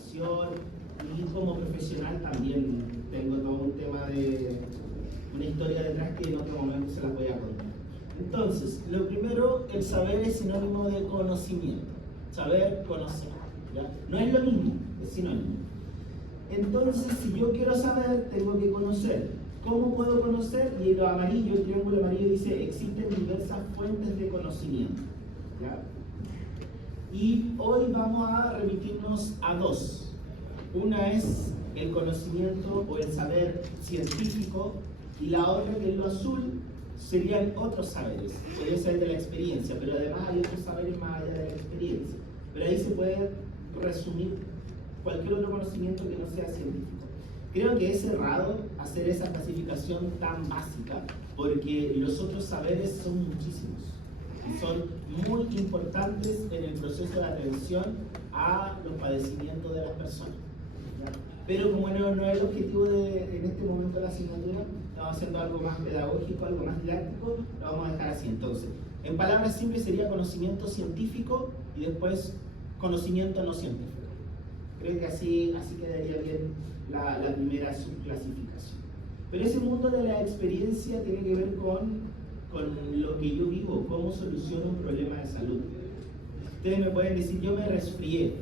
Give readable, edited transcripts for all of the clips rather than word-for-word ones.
educación y como profesional también tengo todo un tema de una historia detrás que en otro momento se las voy a contar. Entonces, lo primero, el saber es sinónimo de conocimiento. Saber, conocer. ¿Ya? No es lo mismo, es sinónimo. Entonces, si yo quiero saber, tengo que conocer. ¿Cómo puedo conocer? Y lo amarillo, el triángulo amarillo dice, existen diversas fuentes de conocimiento. ¿Ya? Y hoy vamos a remitirnos a dos. Una es el conocimiento o el saber científico, y la otra, que es lo azul, serían otros saberes. Podría ser de la experiencia, pero además hay otros saberes más allá de la experiencia. Pero ahí se puede resumir cualquier otro conocimiento que no sea científico. Creo que es errado hacer esa clasificación tan básica, porque los otros saberes son muchísimos y son muy importantes en el proceso de atención a los padecimientos de las personas. ¿Ya? Pero como no es el objetivo en este momento de la asignatura, estamos haciendo algo más pedagógico, algo más didáctico, lo vamos a dejar así. Entonces, en palabras simples sería conocimiento científico y después conocimiento no científico. Creo que así quedaría bien la primera subclasificación. Pero ese mundo de la experiencia tiene que ver con lo que yo vivo, cómo soluciono un problema de salud. Ustedes me pueden decir, yo me resfrié.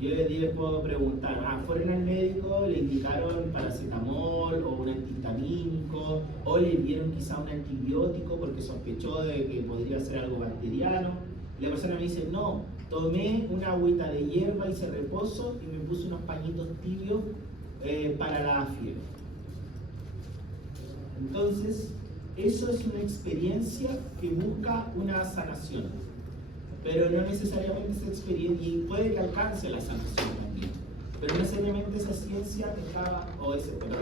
Yo les puedo preguntar, fueron al médico, le indicaron paracetamol o un antihistamínico, o le dieron quizá un antibiótico porque sospechó de que podría ser algo bacteriano. Y la persona me dice, no, tomé una agüita de hierba, hice reposo y me puse unos pañitos tibios para la fiebre. Entonces, eso es una experiencia que busca una sanación, pero no necesariamente esa experiencia, y puede que alcance la sanación también, pero no necesariamente esa ciencia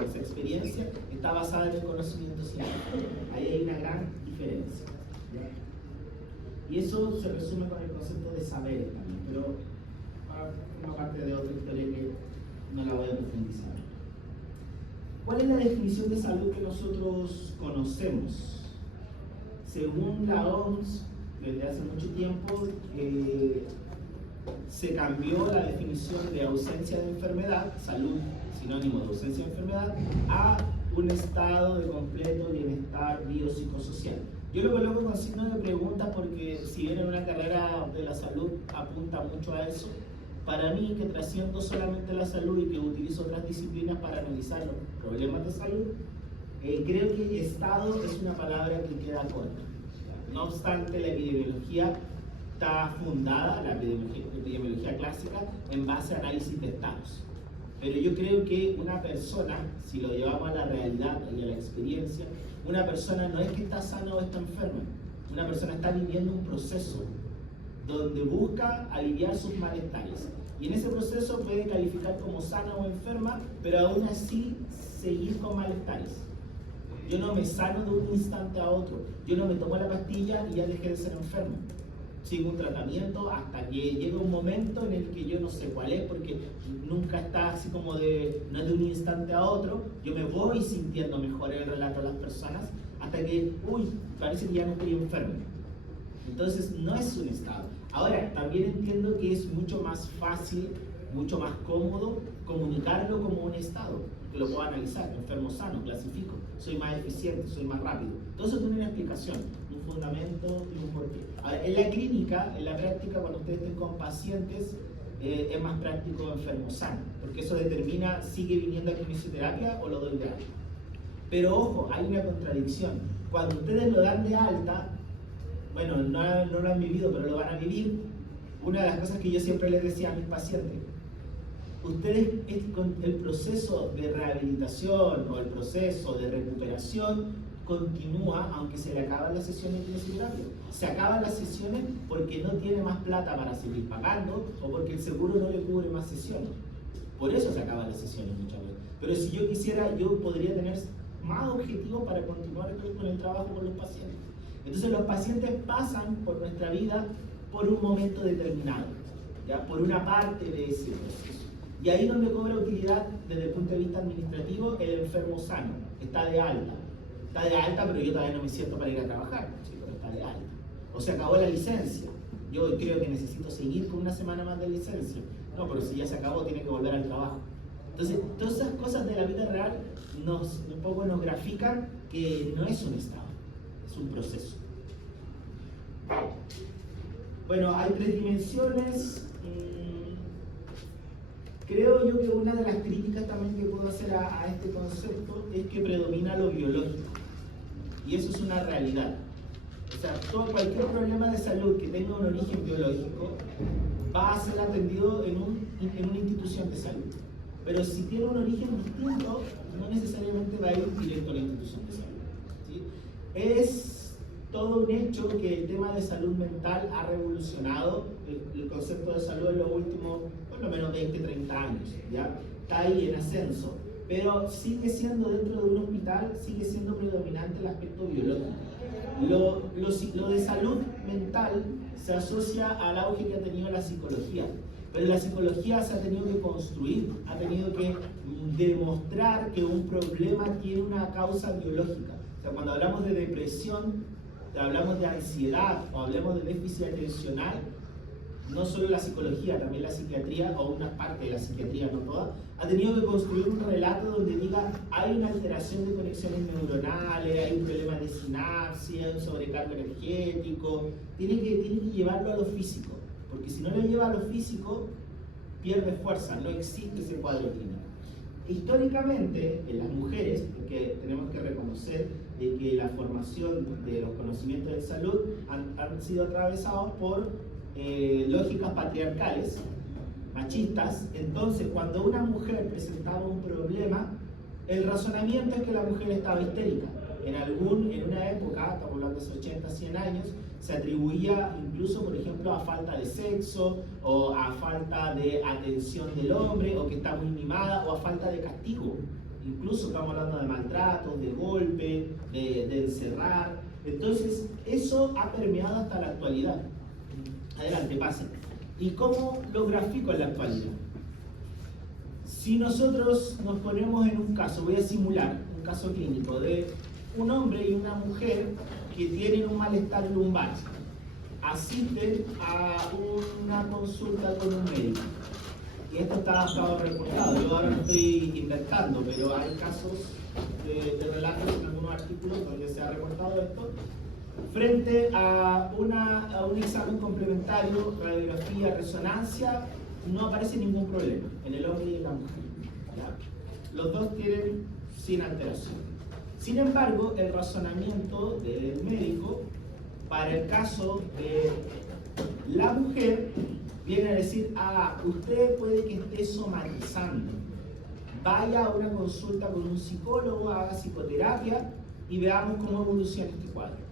esa experiencia está basada en el conocimiento científico. Ahí hay una gran diferencia. ¿Ya? Y eso se resume con el concepto de saber también, pero forma parte de otra historia que no la voy a profundizar. ¿Cuál es la definición de salud que nosotros conocemos? Según la OMS, desde hace mucho tiempo se cambió la definición de ausencia de enfermedad, salud sinónimo de ausencia de enfermedad, a un estado de completo bienestar biopsicosocial. Yo lo coloco con signo de pregunta porque si bien en una carrera de la salud apunta mucho a eso, para mí, que trasciendo solamente la salud y que utilizo otras disciplinas para analizar los problemas de salud, creo que estado es una palabra que queda corta. No obstante, la epidemiología está fundada, la epidemiología clásica, en base a análisis de estados. Pero yo creo que una persona, si lo llevamos a la realidad y a la experiencia, una persona no es que está sana o está enferma. Una persona está viviendo un proceso donde busca aliviar sus malestares. Y en ese proceso puede calificar como sana o enferma, pero aún así seguir con malestares. Yo no me sano de un instante a otro. Yo no me tomo la pastilla y ya dejé de ser enfermo. Sigo un tratamiento hasta que llega un momento en el que yo no sé cuál es, porque nunca está así como no es de un instante a otro. Yo me voy sintiendo mejor en el relato de las personas hasta que, parece que ya no estoy enfermo. Entonces no es un estado. Ahora, también entiendo que es mucho más fácil, mucho más cómodo comunicarlo como un estado, que lo puedo analizar, enfermo sano, clasifico, soy más eficiente, soy más rápido. Todo eso tiene una explicación, un fundamento y un porqué. Ahora, en la clínica, en la práctica, cuando ustedes estén con pacientes, es más práctico enfermo sano, porque eso determina, sigue viniendo a fisioterapia o lo doy de alta. Pero ojo, hay una contradicción. Cuando ustedes lo dan de alta, bueno, no lo han vivido, pero lo van a vivir. Una de las cosas que yo siempre les decía a mis pacientes, ustedes con el proceso de rehabilitación o el proceso de recuperación continúa aunque se le acaban las sesiones de fisioterapia. Se acaban las sesiones porque no tiene más plata para seguir pagando o porque el seguro no le cubre más sesiones. Por eso se acaban las sesiones muchas veces. Pero si yo quisiera, yo podría tener más objetivos para continuar con el trabajo con los pacientes. Entonces los pacientes pasan por nuestra vida por un momento determinado, ¿ya? Por una parte de ese proceso. Y ahí donde cobra utilidad desde el punto de vista administrativo el enfermo sano, está de alta. Está de alta, pero yo todavía no me siento para ir a trabajar, ¿sí? Pero está de alta. O se acabó la licencia. Yo creo que necesito seguir con una semana más de licencia. No, pero si ya se acabó, tiene que volver al trabajo. Entonces, todas esas cosas de la vida real un poco nos grafican que no es un estado, es un proceso. Bueno, hay 3 dimensiones. Creo yo que una de las críticas también que puedo hacer a este concepto es que predomina lo biológico. Y eso es una realidad. O sea, cualquier problema de salud que tenga un origen biológico va a ser atendido en una institución de salud. Pero si tiene un origen distinto, no necesariamente va a ir directo a la institución de salud, ¿sí? Es todo un hecho que el tema de salud mental ha revolucionado el concepto de salud en los últimos, por lo menos 20, 30 años, ¿ya? Está ahí en ascenso, pero sigue siendo dentro de un hospital, sigue siendo predominante el aspecto biológico. Lo de salud mental se asocia al auge que ha tenido la psicología, pero la psicología se ha tenido que construir, ha tenido que demostrar que un problema tiene una causa biológica. O sea, cuando hablamos de depresión, hablamos de ansiedad o hablamos de déficit atencional, no solo la psicología, también la psiquiatría, o una parte de la psiquiatría, no toda, ha tenido que construir un relato donde diga hay una alteración de conexiones neuronales, hay un problema de sinapsis, hay un sobrecargo energético, tiene que llevarlo a lo físico, porque si no lo lleva a lo físico, pierde fuerza, no existe ese cuadro clínico. Históricamente, en las mujeres, porque tenemos que reconocer de que la formación de los conocimientos de salud han sido atravesados por lógicas patriarcales, machistas. Entonces, cuando una mujer presentaba un problema, el razonamiento es que la mujer estaba histérica. En una época, estamos hablando de hace 80, 100 años, se atribuía incluso, por ejemplo, a falta de sexo, o a falta de atención del hombre, o que está muy mimada, o a falta de castigo. Incluso estamos hablando de maltratos, de golpe, de encerrar. Entonces, eso ha permeado hasta la actualidad. Adelante, pasen. ¿Y cómo lo grafico en la actualidad? Si nosotros nos ponemos en un caso, voy a simular un caso clínico de un hombre y una mujer que tienen un malestar lumbar, asisten a una consulta con un médico. Y esto está reportado. Yo ahora no estoy inventando, pero hay casos de relatos en algunos artículos donde se ha reportado esto. Frente a un examen complementario, radiografía, resonancia, no aparece ningún problema en el hombre y en la mujer, ¿ya? Los dos tienen sin alteración. Sin embargo, el razonamiento del médico para el caso de la mujer viene a decir: usted puede que esté somatizando, vaya a una consulta con un psicólogo, haga psicoterapia y veamos cómo evoluciona este cuadro.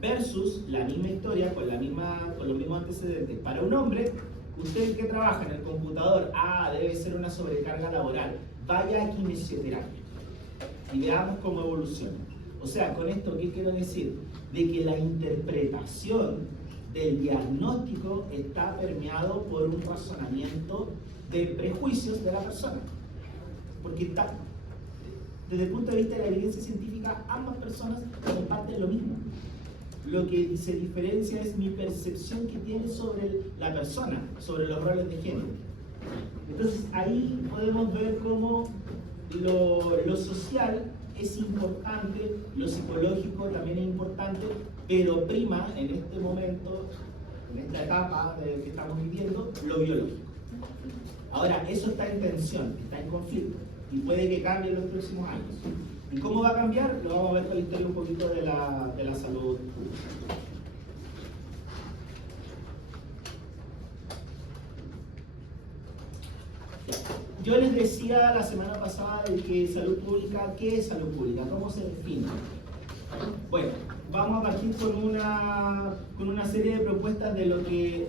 Versus la misma historia con los mismos antecedentes. Para un hombre, usted que trabaja en el computador, debe ser una sobrecarga laboral, vaya a kinesioterapia y veamos cómo evoluciona. O sea, con esto, ¿qué quiero decir? De que la interpretación del diagnóstico está permeado por un razonamiento de prejuicios de la persona. Porque desde el punto de vista de la evidencia científica, ambas personas comparten lo mismo. Lo que se diferencia es mi percepción que tiene sobre la persona, sobre los roles de género. Entonces ahí podemos ver cómo lo social es importante, lo psicológico también es importante, pero prima en este momento, en esta etapa que estamos viviendo, lo biológico. Ahora, eso está en tensión, está en conflicto, y puede que cambie en los próximos años. ¿Y cómo va a cambiar? Lo vamos a ver con la historia un poquito de la salud pública. Yo les decía la semana pasada de que salud pública, ¿qué es salud pública? ¿Cómo se define? Bueno, vamos a partir con una serie de propuestas de lo que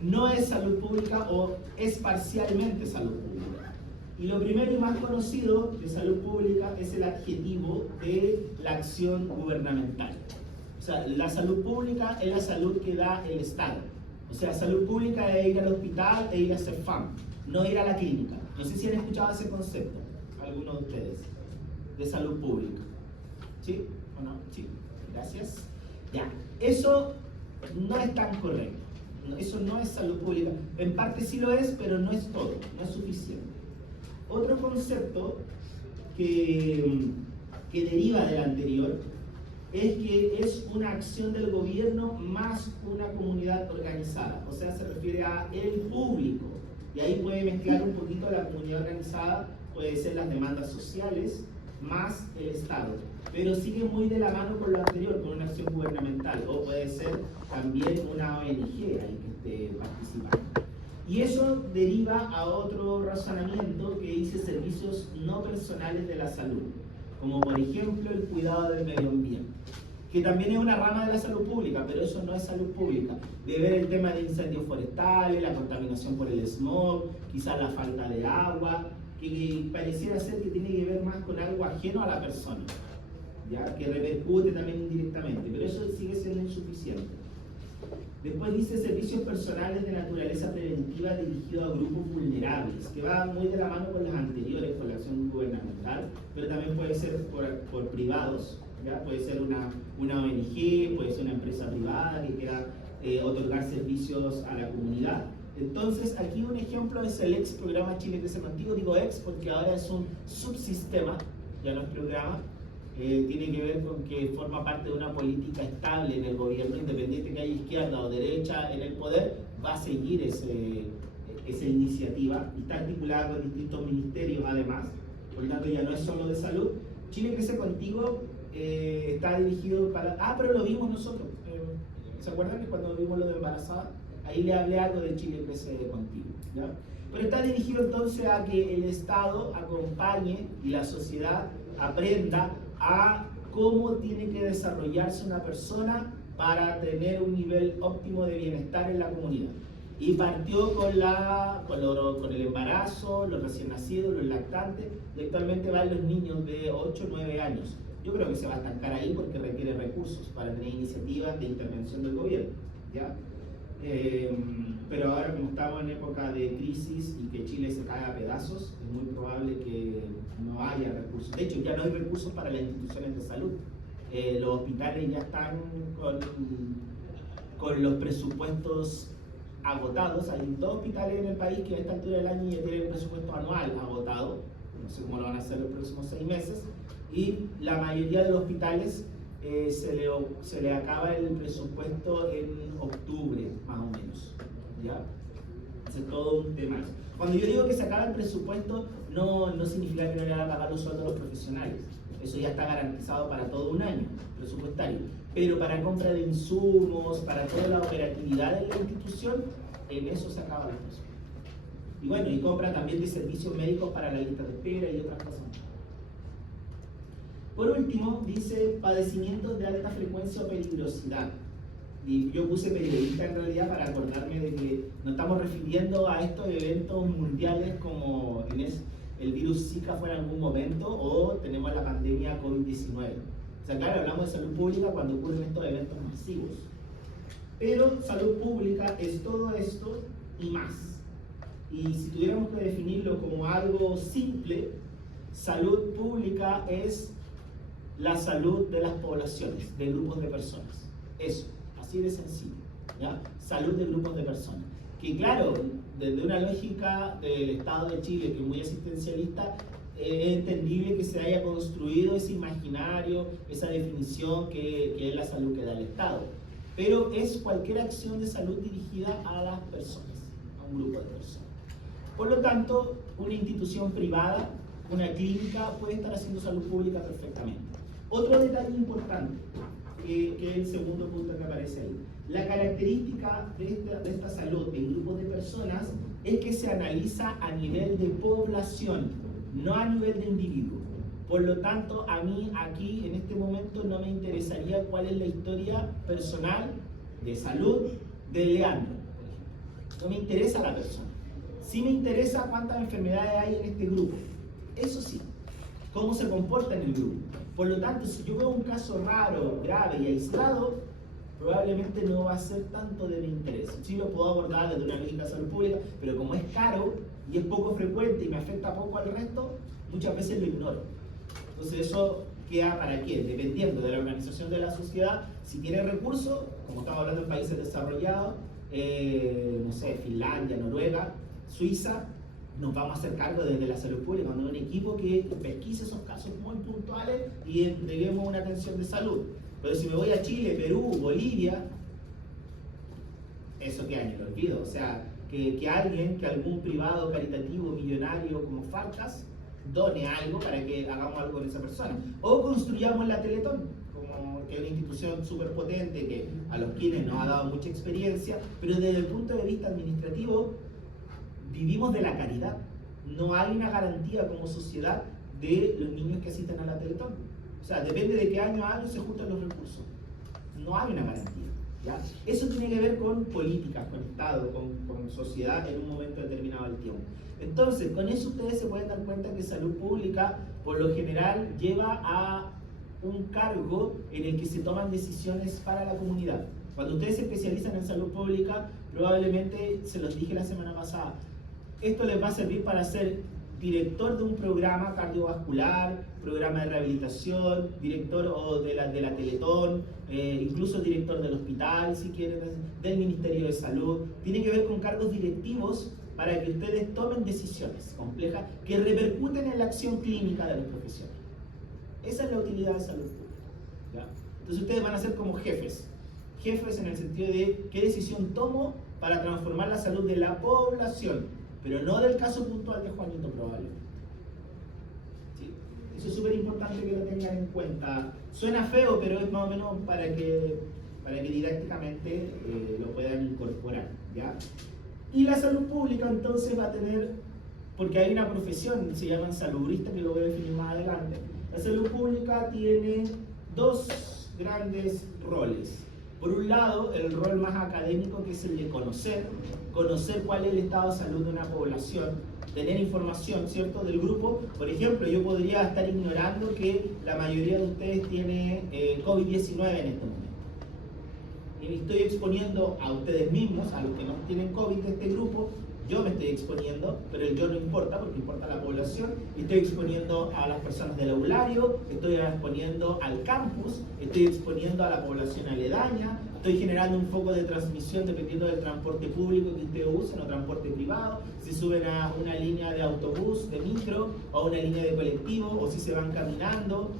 no es salud pública o es parcialmente salud pública. Y lo primero y más conocido de salud pública es el adjetivo de la acción gubernamental. O sea, la salud pública es la salud que da el Estado. O sea, salud pública es ir al hospital e ir a hacer FAM, no ir a la clínica. No sé si han escuchado ese concepto, algunos de ustedes, de salud pública. ¿Sí o no? Sí. Gracias. Ya, eso no es tan correcto. Eso no es salud pública. En parte sí lo es, pero no es todo, no es suficiente. Otro concepto que deriva del anterior es que es una acción del gobierno más una comunidad organizada, o sea, se refiere a el público, y ahí puede mezclar un poquito la comunidad organizada, puede ser las demandas sociales más el Estado, pero sigue muy de la mano con lo anterior, con una acción gubernamental, o puede ser también una ONG ahí que esté participando. Y eso deriva a otro razonamiento que dice servicios no personales de la salud, como por ejemplo el cuidado del medio ambiente, que también es una rama de la salud pública, pero eso no es salud pública. De ver el tema de incendios forestales, la contaminación por el smog, quizás la falta de agua, que pareciera ser que tiene que ver más con algo ajeno a la persona, ¿ya? Que repercute también indirectamente, pero eso sigue siendo insuficiente. Después dice servicios personales de naturaleza preventiva dirigidos a grupos vulnerables, que va muy de la mano con las anteriores, con la acción gubernamental, pero también puede ser por privados, ¿ya? Puede ser una ONG, puede ser una empresa privada que quiera otorgar servicios a la comunidad. Entonces, aquí un ejemplo es el ex programa Chile Crece Contigo. Digo ex porque ahora es un subsistema, ya no es programa. Tiene que ver con que forma parte de una política estable en el gobierno, independiente que haya izquierda o derecha en el poder, va a seguir esa iniciativa y está articulada con distintos ministerios además, por lo tanto ya no es solo de salud. Chile Crece Contigo está dirigido para... pero lo vimos nosotros, ¿se acuerdan que cuando vimos lo de embarazada? Ahí le hablé algo de Chile Crece Contigo, ¿ya? Pero está dirigido entonces a que el Estado acompañe y la sociedad aprenda a cómo tiene que desarrollarse una persona para tener un nivel óptimo de bienestar en la comunidad. Y partió con el embarazo, los recién nacidos, los lactantes, y actualmente van los niños de 8 o 9 años. Yo creo que se va a estancar ahí porque requiere recursos para tener iniciativas de intervención del gobierno, ¿ya? Pero ahora, como estamos en época de crisis y que Chile se cae a pedazos, es muy probable que no haya recursos. De hecho, ya no hay recursos para las instituciones de salud. Los hospitales ya están con los presupuestos agotados. Hay 2 hospitales en el país que a esta altura del año ya tienen el presupuesto anual agotado. No sé cómo lo van a hacer los próximos 6 meses. Y la mayoría de los hospitales se le acaba el presupuesto en octubre, más o menos, ¿ya? Es todo un tema. Cuando yo digo que se acaba el presupuesto, no significa que no le van a pagar los sueldos a los profesionales. Eso ya está garantizado para todo un año presupuestario. Pero para compra de insumos, para toda la operatividad de la institución, en eso se acaba el presupuesto. Y bueno, y compra también de servicios médicos para la lista de espera y otras cosas. Por último, dice padecimientos de alta frecuencia o peligrosidad. Y yo puse periodista en realidad para acordarme de que nos estamos refiriendo a estos eventos mundiales como el virus Zika fue en algún momento o tenemos la pandemia COVID-19. O sea, claro, hablamos de salud pública cuando ocurren estos eventos masivos. Pero salud pública es todo esto y más. Y si tuviéramos que definirlo como algo simple, salud pública es la salud de las poblaciones, de grupos de personas. Eso, así de sencillo, ¿ya? Salud de grupos de personas. Que claro, desde una lógica del Estado de Chile, que es muy asistencialista, es entendible que se haya construido ese imaginario, esa definición que es la salud que da el Estado. Pero es cualquier acción de salud dirigida a las personas, a un grupo de personas. Por lo tanto, una institución privada, una clínica, puede estar haciendo salud pública perfectamente. Otro detalle importante, que es el segundo punto que aparece ahí. La característica de esta salud en grupos de personas es que se analiza a nivel de población, no a nivel de individuo. Por lo tanto, a mí aquí, en este momento, no me interesaría cuál es la historia personal de salud de Leandro, por ejemplo. No me interesa la persona. Sí me interesa cuántas enfermedades hay en este grupo. Eso sí, cómo se comporta en el grupo. Por lo tanto, si yo veo un caso raro, grave y aislado, probablemente no va a ser tanto de mi interés. Sí lo puedo abordar desde una lógica de salud pública, pero como es caro y es poco frecuente y me afecta poco al resto, muchas veces lo ignoro. Entonces eso queda para quién, dependiendo de la organización de la sociedad. Si tiene recursos, como estamos hablando en países desarrollados, no sé, Finlandia, Noruega, Suiza, nos vamos a hacer cargo desde la salud pública, cuando hay un equipo que pesquise esos casos muy puntuales y entreguemos una atención de salud. Pero si me voy a Chile, Perú, Bolivia, eso queda en el olvido. O sea, que alguien, que algún privado caritativo millonario como Farcas done algo para que hagamos algo con esa persona. O construyamos la Teletón, como que es una institución súper potente que a los quienes nos ha dado mucha experiencia, pero desde el punto de vista administrativo vivimos de la caridad. No hay una garantía como sociedad de los niños que asisten a la Teletón. O sea, depende de qué año a año se juntan los recursos. No hay una garantía. ¿Ya? Eso tiene que ver con políticas, con Estado, con sociedad en un momento determinado del tiempo. Entonces, con eso ustedes se pueden dar cuenta que salud pública, por lo general, lleva a un cargo en el que se toman decisiones para la comunidad. Cuando ustedes se especializan en salud pública, probablemente, se los dije la semana pasada, esto les va a servir para ser director de un programa cardiovascular, programa de rehabilitación, director de la Teletón, incluso director del hospital, si quieren, del Ministerio de Salud. Tiene que ver con cargos directivos para que ustedes tomen decisiones complejas que repercuten en la acción clínica de los profesionales. Esa es la utilidad de salud pública. ¿Ya? Entonces ustedes van a ser como jefes. Jefes en el sentido de qué decisión tomo para transformar la salud de la población, pero no del caso puntual de Juanito probablemente. ¿Sí? Eso es súper importante que lo tengan en cuenta. Suena feo, pero es más o menos para que didácticamente lo puedan incorporar. ¿Ya? Y la salud pública entonces va a tener, porque hay una profesión, se llaman saludristas, que lo voy a definir más adelante. La salud pública tiene dos grandes roles. Por un lado, el rol más académico, que es el de conocer cuál es el estado de salud de una población, tener información, ¿cierto?, del grupo. Por ejemplo, yo podría estar ignorando que la mayoría de ustedes tiene COVID-19 en este momento. Y estoy exponiendo a ustedes mismos, a los que no tienen COVID de este grupo. Yo me estoy exponiendo, pero el yo no importa, porque importa la población. Estoy exponiendo a las personas del aulario, estoy exponiendo al campus, estoy exponiendo a la población aledaña, estoy generando un foco de transmisión dependiendo del transporte público que ustedes usen o transporte privado, si suben a una línea de autobús, de micro, o a una línea de colectivo, o si se van caminando.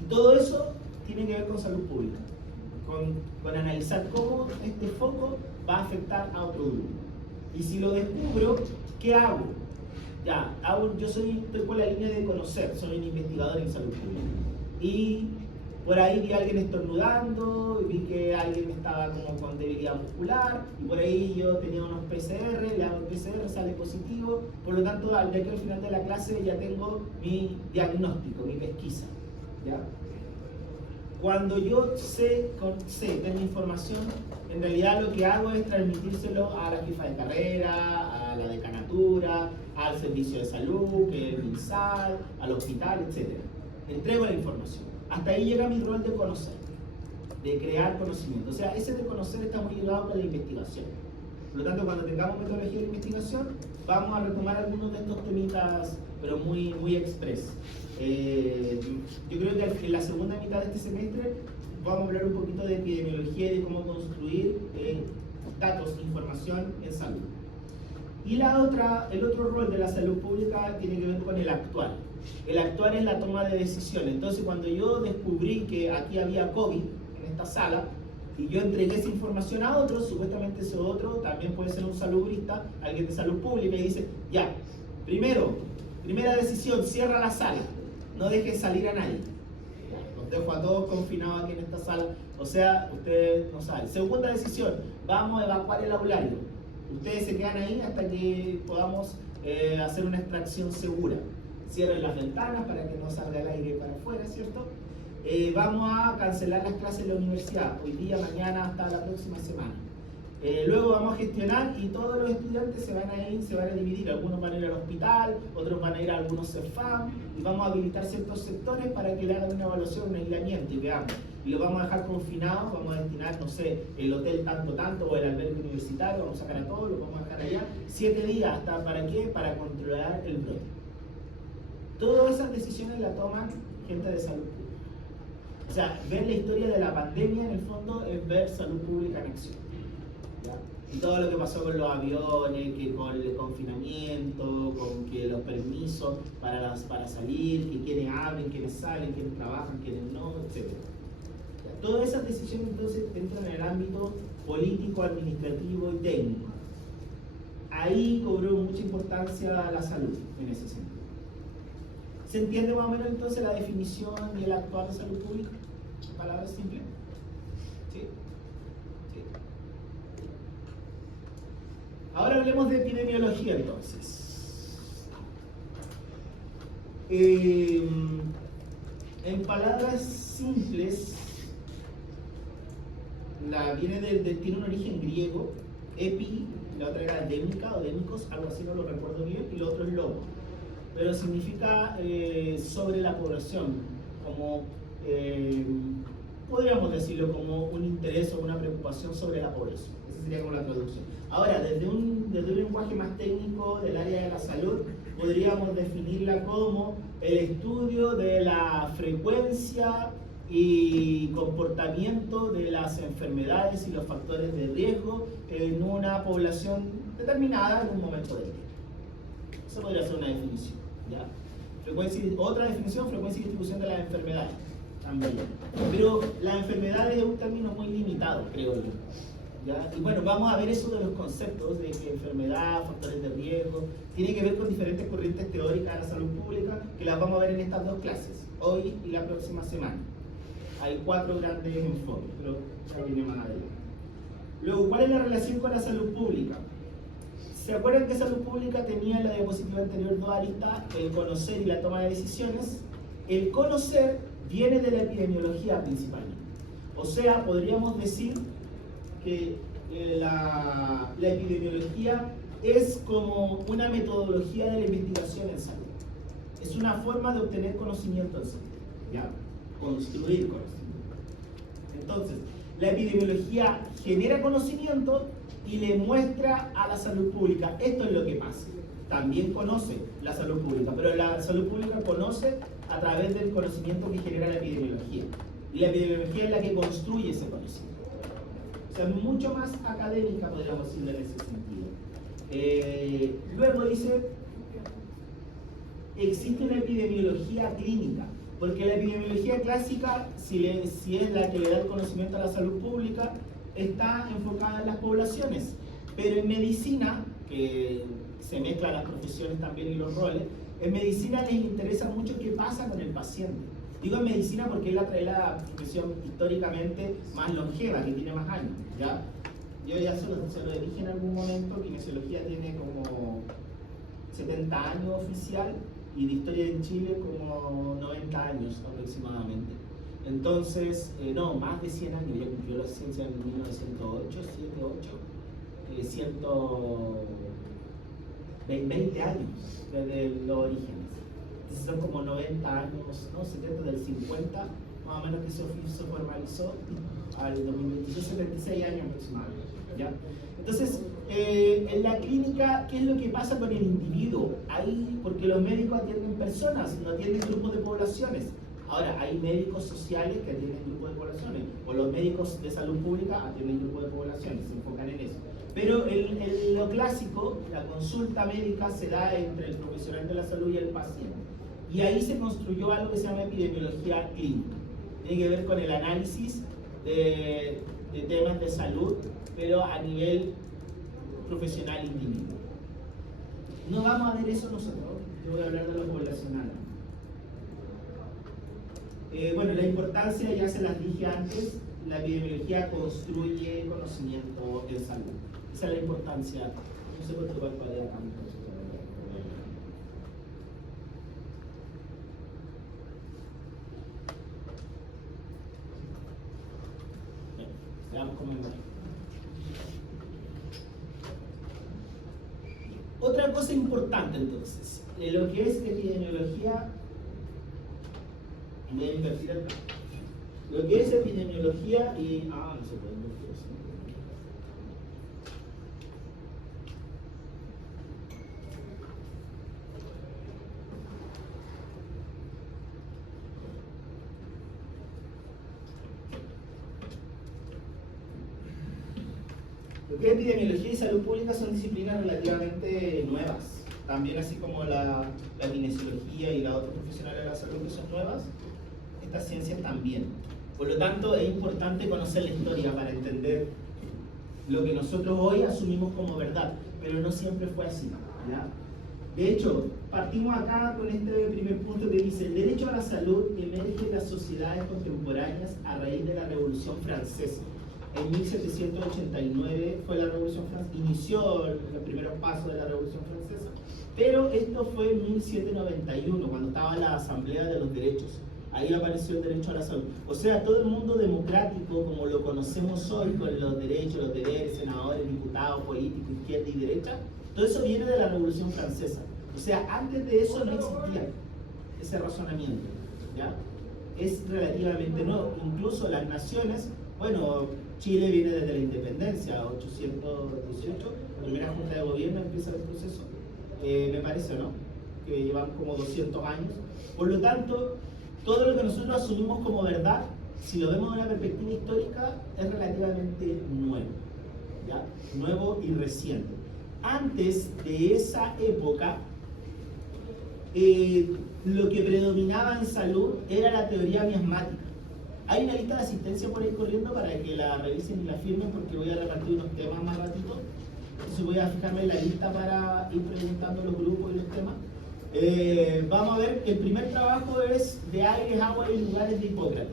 Y todo eso tiene que ver con salud pública, con analizar cómo este foco va a afectar a otro grupo. Y si lo descubro, ¿qué hago? Ya, estoy por la línea de conocer, soy un investigador en salud pública. Y por ahí vi a alguien estornudando, y vi que alguien estaba como con debilidad muscular, y por ahí yo tenía unos PCR, le hago el PCR, sale positivo, por lo tanto, de aquí al final de la clase ya tengo mi diagnóstico, mi pesquisa. ¿Ya? Cuando yo tengo información, en realidad lo que hago es transmitírselo a la jefa de carrera, a la decanatura, al servicio de salud, que es el MinSal, al hospital, etc. Entrego la información. Hasta ahí llega mi rol de conocer, de crear conocimiento. O sea, ese de conocer está muy ligado con la investigación. Por lo tanto, cuando tengamos metodología de investigación, vamos a retomar algunos de estos temitas, pero muy, muy express. Yo creo que en la segunda mitad de este semestre vamos a hablar un poquito de epidemiología y de cómo construir datos, información en salud. Y el otro rol de la salud pública tiene que ver con el actuar. El actuar es la toma de decisiones. Entonces, cuando yo descubrí que aquí había COVID en esta sala, y yo entregué esa información a otro, supuestamente ese otro también puede ser un salubrista, alguien de salud pública, y dice, ya, primera decisión, cierra la sala, no dejes salir a nadie. Los dejo a todos confinados aquí en esta sala, o sea, ustedes no saben. Segunda decisión, vamos a evacuar el aulario. Ustedes se quedan ahí hasta que podamos hacer una extracción segura. Cierren las ventanas para que no salga el aire para afuera, ¿cierto? Vamos a cancelar las clases en la universidad, hoy día, mañana, hasta la próxima semana. Luego vamos a gestionar y todos los estudiantes se van a dividir. Algunos van a ir al hospital, otros van a ir a algunos CEFAM, y vamos a habilitar ciertos sectores para que le hagan una evaluación, un aislamiento, y veamos. Y los vamos a dejar confinados, vamos a destinar, no sé, el hotel tanto, o el albergue universitario, vamos a sacar a todos, los vamos a dejar allá, 7 días, ¿para qué? Para controlar el brote. Todas esas decisiones las toman gente de salud pública. O sea, ver la historia de la pandemia en el fondo es ver salud pública en acción. ¿Ya? Y todo lo que pasó con los aviones, que con el confinamiento, con que los permisos para salir, que quienes abren, quienes salen, quienes trabajan, quienes no, etc. Todas esas decisiones entonces entran en el ámbito político, administrativo y técnico. Ahí cobró mucha importancia la salud en ese sentido. ¿Se entiende más o menos entonces la definición del actuar de salud pública? ¿Palabras simples? ¿Sí? Sí. Ahora hablemos de epidemiología entonces. En palabras simples, tiene un origen griego, epi, la otra era démica o démicos, algo así, no lo recuerdo bien, y lo otro es logo. Pero significa sobre la población, como podríamos decirlo como un interés o una preocupación sobre la población. Esa sería como la traducción. Ahora, desde un lenguaje más técnico del área de la salud, podríamos definirla como el estudio de la frecuencia y comportamiento de las enfermedades y los factores de riesgo en una población determinada en un momento del tiempo. Eso podría ser una definición, ¿ya? Otra definición, frecuencia y distribución de las enfermedades, también. Pero la enfermedad es un término muy limitado, creo yo, ¿ya? Y bueno, vamos a ver eso de los conceptos de que enfermedad, factores de riesgo, tiene que ver con diferentes corrientes teóricas de la salud pública, que las vamos a ver en estas dos clases, hoy y la próxima semana. Hay 4 grandes enfoques, pero ya viene más adelante. Luego, ¿cuál es la relación con la salud pública? ¿Se acuerdan que salud pública tenía en la diapositiva anterior dos aristas, el conocer y la toma de decisiones? El conocer viene de la epidemiología principalmente. O sea, podríamos decir que la epidemiología es como una metodología de la investigación en salud. Es una forma de obtener conocimiento en salud, ¿ya? Construir conocimiento. Entonces, la epidemiología genera conocimiento y le muestra a la salud pública, esto es lo que pasa. También conoce la salud pública, pero la salud pública conoce a través del conocimiento que genera la epidemiología. Y la epidemiología es la que construye ese conocimiento. O sea, mucho más académica, podríamos decirlo en ese sentido. Luego dice, existe una epidemiología clínica, porque la epidemiología clásica, si es la que le da el conocimiento a la salud pública, está enfocada en las poblaciones, pero en medicina, que se mezclan las profesiones también y los roles, en medicina les interesa mucho qué pasa con el paciente. Digo en medicina porque es la profesión históricamente más longeva, que tiene más años, ¿ya? Yo ya se lo dije en algún momento, kinesiología tiene como 70 años oficial, y de historia en Chile como 90 años aproximadamente. Entonces, no, más de 100 años, ya cumplió la ciencia en 1908, 20 años desde los orígenes. Entonces son como 90 años, ¿no? 70 del 50, más o menos que se formalizó al 2026, 76 años aproximadamente, ¿ya? Entonces, en la clínica, ¿qué es lo que pasa con el individuo? Ahí, porque los médicos atienden personas, no atienden grupos de poblaciones. Ahora, hay médicos sociales que atienden grupos de poblaciones, o los médicos de salud pública atienden grupos de poblaciones, se enfocan en eso. Pero en lo clásico, la consulta médica se da entre el profesional de la salud y el paciente. Y ahí se construyó algo que se llama epidemiología clínica. Tiene que ver con el análisis de temas de salud, pero a nivel profesional individual. No vamos a ver eso nosotros, yo voy a hablar de lo poblacional. Bueno, la importancia ya se las dije antes, la epidemiología construye conocimiento en salud. Esa es la importancia. No sé cuánto va a acá. Veamos cómo va. Otra cosa importante entonces, lo que es epidemiología, voy a invertir acá. Lo que es epidemiología y... no se puede invertir eso. Lo que es epidemiología y salud pública son disciplinas relativamente nuevas. También así como la kinesiología y las otras profesionales de la salud que son nuevas, estas ciencias también. Por lo tanto, es importante conocer la historia para entender lo que nosotros hoy asumimos como verdad, pero no siempre fue así, ¿ya? De hecho, partimos acá con este primer punto que dice: el derecho a la salud emerge en las sociedades contemporáneas a raíz de la Revolución Francesa. En 1789 fue la Revolución Francesa, inició los primeros pasos de la Revolución Francesa, pero esto fue en 1791, cuando estaba la Asamblea de los Derechos. Ahí apareció el derecho a la salud. O sea, todo el mundo democrático, como lo conocemos hoy, con los derechos, los deberes, senadores, diputados, políticos, izquierda y derecha, todo eso viene de la Revolución Francesa. O sea, antes de eso no existía ese razonamiento, ¿ya? Es relativamente nuevo. Incluso las naciones, bueno, Chile viene desde la independencia, 818, la primera junta de gobierno empieza el proceso, me parece, ¿no? Que llevan como 200 años. Por lo tanto, todo lo que nosotros asumimos como verdad, si lo vemos de una perspectiva histórica, es relativamente nuevo, ¿ya? Nuevo y reciente. Antes de esa época, lo que predominaba en salud era la teoría miasmática. Hay una lista de asistencia por ahí corriendo para que la revisen y la firmen, porque voy a repartir unos temas más ratito. Entonces voy a fijarme en la lista para ir preguntando los grupos y los temas. Vamos a ver, el primer trabajo es de aires, agua y lugares de Hipócrates.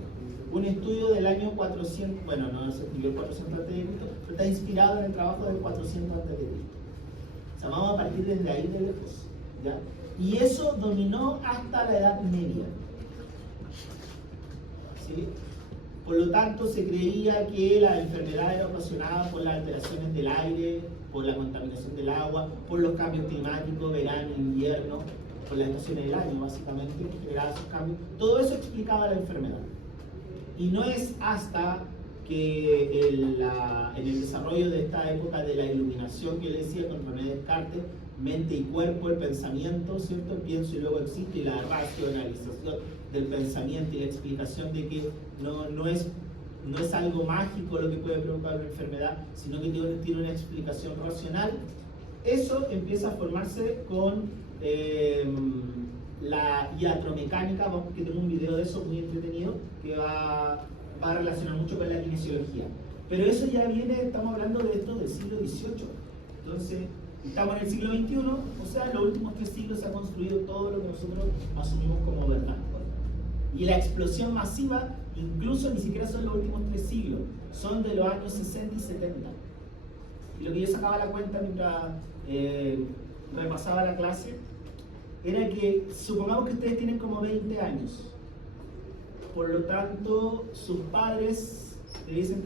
Un estudio del año 400, bueno, no se escribió el 400 a.C., pero está inspirado en el trabajo del 400 a.C. O sea, vamos a partir desde ahí de lejos, ¿ya? Y eso dominó hasta la Edad Media, ¿sí? Por lo tanto, se creía que la enfermedad era ocasionada por las alteraciones del aire, por la contaminación del agua, por los cambios climáticos, verano, invierno, por las estaciones del año, básicamente, que generaban esos cambios. Todo eso explicaba la enfermedad. Y no es hasta que en el desarrollo de esta época de la iluminación que él decía con René Descartes, mente y cuerpo, el pensamiento, ¿cierto? El pienso y luego existe, y la racionalización del pensamiento y la explicación de que no es algo mágico lo que puede provocar una enfermedad, sino que tiene una explicación racional. Eso empieza a formarse con la iatromecánica, que tengo un video de eso muy entretenido, que va a relacionar mucho con la kinesiología. Pero eso ya viene, estamos hablando de esto del siglo XVIII. Entonces, estamos en el siglo XXI, o sea, en los últimos 3 siglos se ha construido todo lo que nosotros asumimos como verdad. Y la explosión masiva, incluso ni siquiera son los últimos 3 siglos, son de los años 60 y 70. Y lo que yo sacaba la cuenta mientras repasaba la clase, era que supongamos que ustedes tienen como 20 años. Por lo tanto, sus padres debiesen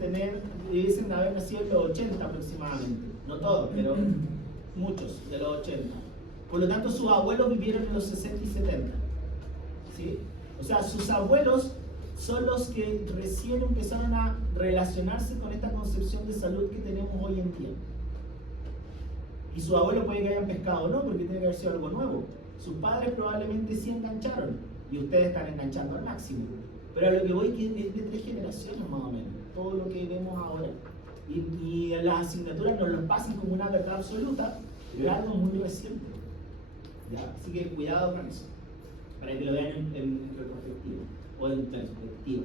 haber nacido en los 80 aproximadamente. No todos, pero muchos de los 80. Por lo tanto, sus abuelos vivieron en los 60 y 70. ¿Sí? O sea, sus abuelos son los que recién empezaron a relacionarse con esta concepción de salud que tenemos hoy en día. Y sus abuelos puede que hayan pescado o no, porque tiene que haber sido algo nuevo. Sus padres probablemente sí engancharon, y ustedes están enganchando al máximo. Pero a lo que voy es de 3 generaciones más o menos, todo lo que vemos ahora. Y las asignaturas nos lo pasan como una verdad absoluta, pero algo muy reciente. ¿Ya? Así que cuidado con eso, para que lo vean en retrospectiva o en perspectiva.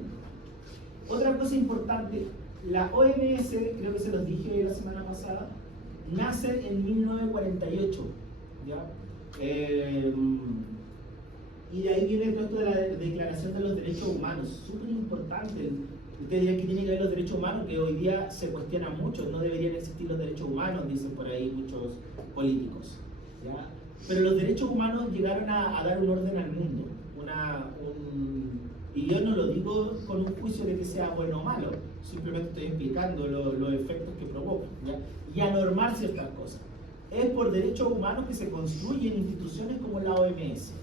Otra cosa importante, la OMS, creo que se los dije la semana pasada, nace en 1948, ¿ya? Y de ahí viene todo esto de la Declaración de los Derechos Humanos, súper importante. Ustedes dirán que tienen que ver los derechos humanos, que hoy día se cuestionan mucho, no deberían existir los derechos humanos, dicen por ahí muchos políticos, ¿ya? Pero los derechos humanos llegaron a dar un orden al mundo, y yo no lo digo con un juicio de que sea bueno o malo, simplemente estoy explicando los efectos que provoca, ¿ya? Y a normar ciertas cosas. Es por derechos humanos que se construyen instituciones como la OMS,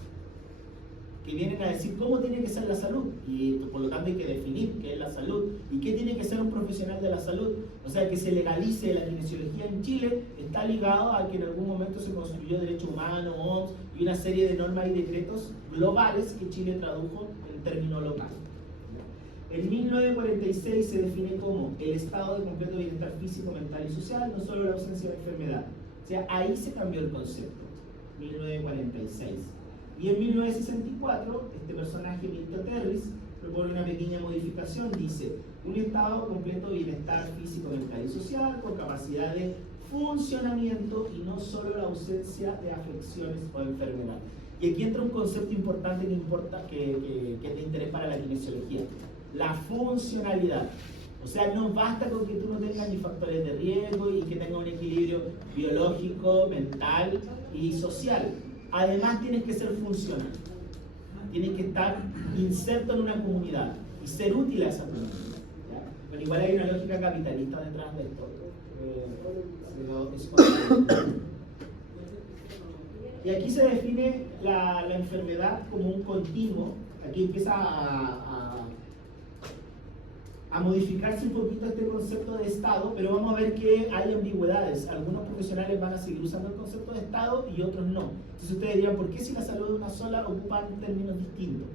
que vienen a decir cómo tiene que ser la salud, y por lo tanto hay que definir qué es la salud y qué tiene que ser un profesional de la salud. O sea, que se legalice la kinesiología en Chile está ligado a que en algún momento se construyó Derechos Humanos, OMS y una serie de normas y decretos globales que Chile tradujo en término local. En 1946 se define como el estado de completo bienestar físico, mental y social, no solo la ausencia de enfermedad. O sea, ahí se cambió el concepto, 1946. Y en 1964, este personaje, Milton Terris, propone una pequeña modificación, dice, un estado completo de bienestar físico, mental y social, con capacidad de funcionamiento y no solo la ausencia de afecciones o enfermedad. Y aquí entra un concepto importante que es de interés para la kinesiología, la funcionalidad. O sea, no basta con que tú no tengas ni factores de riesgo y que tengas un equilibrio biológico, mental y social. Además tienes que ser funcional. Tienes que estar inserto en una comunidad y ser útil a esa comunidad. Bueno, igual hay una lógica capitalista detrás de esto. Y aquí se define la enfermedad como un continuo. Aquí empieza a modificarse un poquito este concepto de estado, pero vamos a ver que hay ambigüedades. Algunos profesionales van a seguir usando el concepto de estado y otros no. Entonces ustedes dirán, ¿por qué si la salud es una sola ocupan términos distintos?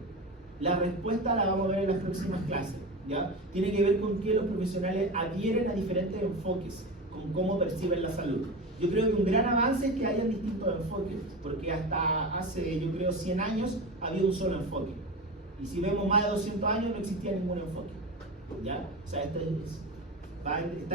La respuesta la vamos a ver en las próximas clases, ¿ya? Tiene que ver con que los profesionales adhieren a diferentes enfoques, con cómo perciben la salud. Yo creo que un gran avance es que hayan distintos enfoques, porque hasta hace, yo creo, 100 años había un solo enfoque. Y si vemos más de 200 años no existía ningún enfoque. ¿Ya? O sea, está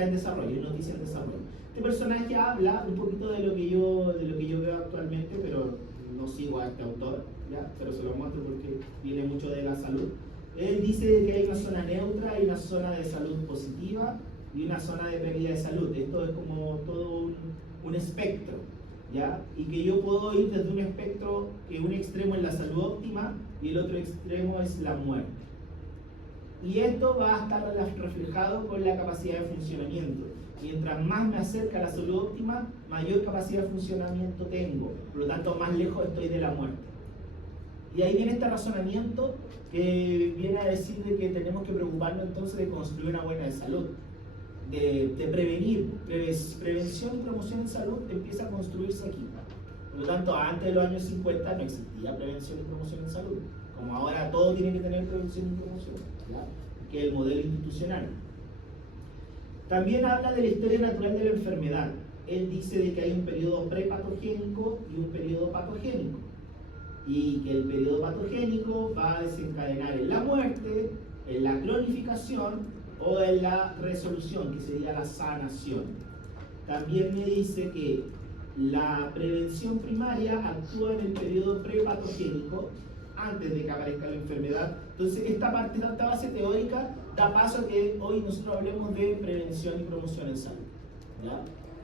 en desarrollo, es noticia en desarrollo. Este personaje habla un poquito de lo que yo veo actualmente, pero no sigo a este autor, ¿ya? Pero se lo muestro porque viene mucho de la salud. Él dice que hay una zona neutra y una zona de salud positiva y una zona de pérdida de salud. Esto es como todo un espectro, ¿ya? Y que yo puedo ir desde un espectro que un extremo es la salud óptima y el otro extremo es la muerte. Y esto va a estar reflejado con la capacidad de funcionamiento. Mientras más me acerca a la salud óptima, mayor capacidad de funcionamiento tengo. Por lo tanto, más lejos estoy de la muerte. Y ahí viene este razonamiento que viene a decir de que tenemos que preocuparnos entonces de construir una buena salud, de prevenir. Prevención y promoción en salud empieza a construirse aquí. Por lo tanto, antes de los años 50 no existía prevención y promoción en salud. Como ahora todo tiene que tener prevención y promoción, ¿ya? Que es el modelo institucional. También habla de la historia natural de la enfermedad. Él dice de que hay un periodo prepatogénico y un periodo patogénico. Y que el periodo patogénico va a desencadenar en la muerte, en la clonificación o en la resolución, que sería la sanación. También me dice que la prevención primaria actúa en el periodo prepatogénico, antes de que aparezca la enfermedad. Entonces esta base teórica da paso a que hoy nosotros hablemos de prevención y promoción en salud, ¿ya?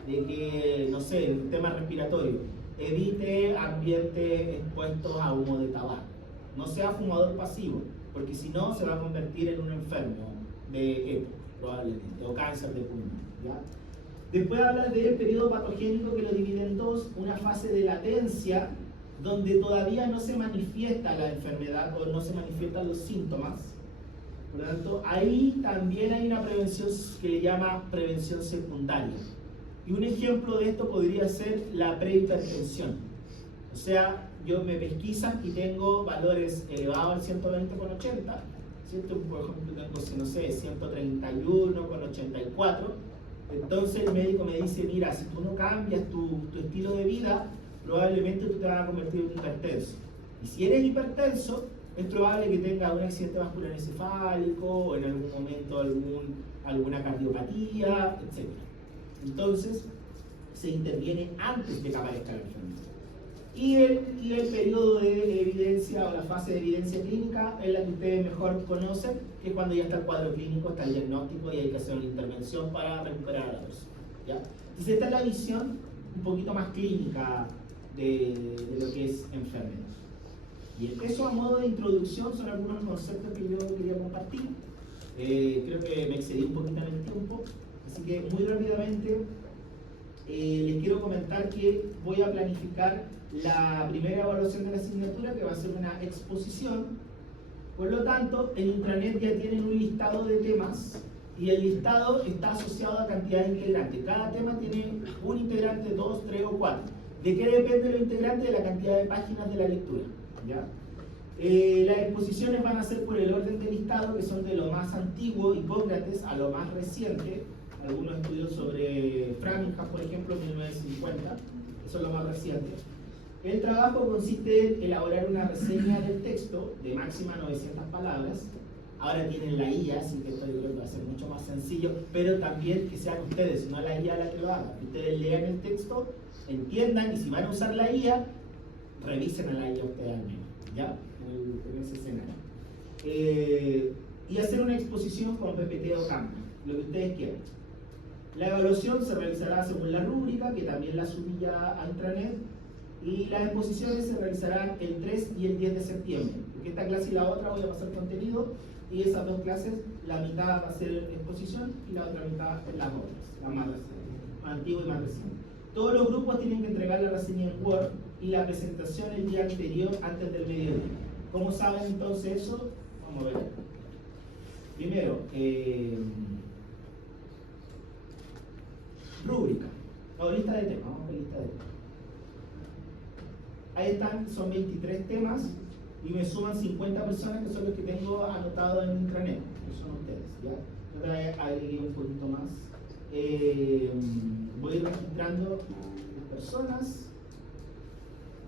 De que, no sé, el tema respiratorio, evite ambientes expuestos a humo de tabaco, no sea fumador pasivo, porque si no se va a convertir en un enfermo de EPO, probablemente, o cáncer de pulmón, ¿ya? Después habla del periodo patogénico, que lo divide en dos: una fase de latencia, donde todavía no se manifiesta la enfermedad o no se manifiestan los síntomas. Por lo tanto, ahí también hay una prevención que le llama prevención secundaria. Y un ejemplo de esto podría ser la prehipertensión. O sea, yo me pesquisan y tengo valores elevados al 120/80. ¿Cierto? Por ejemplo, tengo, no sé, 131/84. Entonces el médico me dice, mira, si tú no cambias tu estilo de vida, probablemente tú te vas a convertir en un hipertenso. Y si eres hipertenso, es probable que tengas un accidente vascular encefálico o en algún momento alguna cardiopatía, etc. Entonces, se interviene antes de que aparezca la enfermedad. Y el periodo de evidencia o la fase de evidencia clínica es la que ustedes mejor conocen, que es cuando ya está el cuadro clínico, está el diagnóstico y hay que hacer una intervención para recuperar a la persona, ¿ya? Entonces esta es la visión un poquito más clínica de lo que es enfermedad. Y eso, a modo de introducción, son algunos conceptos que yo quería compartir. Creo que me excedí un poquito en el tiempo, así que muy rápidamente les quiero comentar que voy a planificar la primera evaluación de la asignatura, que va a ser una exposición. Por lo tanto, en intranet ya tienen un listado de temas y el listado está asociado a cantidad de integrantes. Cada tema tiene un integrante, 2, 3 o 4. ¿De qué depende lo integrante? De la cantidad de páginas de la lectura, ¿ya? Las exposiciones van a ser por el orden de listado, que son de lo más antiguo, Hipócrates, a lo más reciente. Algunos estudios sobre Framingham, por ejemplo, 1950, eso es lo más reciente. El trabajo consiste en elaborar una reseña del texto de máxima 900 palabras. Ahora tienen la IA, así que esto yo creo que va a ser mucho más sencillo, pero también que sean ustedes, no la IA la que lo haga. Que ustedes lean el texto, entiendan, y si van a usar la IA, revisen a la IA ustedes al menos, ¿ya? En ese escenario. Y hacer una exposición con PPT o Canva, lo que ustedes quieran. La evaluación se realizará según la rúbrica, que también la subí ya a intranet, y las exposiciones se realizarán el 3 y el 10 de septiembre, porque esta clase y la otra voy a pasar contenido, y esas dos clases, la mitad va a ser exposición y la otra mitad en las otras, la más reciente, más antigua y más reciente. Todos los grupos tienen que entregar la reseña en Word y la presentación el día anterior, antes del mediodía. ¿Cómo saben entonces eso? Vamos a ver. Primero, rúbrica, o lista de temas, vamos a ver lista de temas. Ahí están, son 23 temas y me suman 50 personas que son los que tengo anotado en intranet, que son ustedes, ¿ya? Ahora agregué un poquito más. Voy a ir registrando las personas.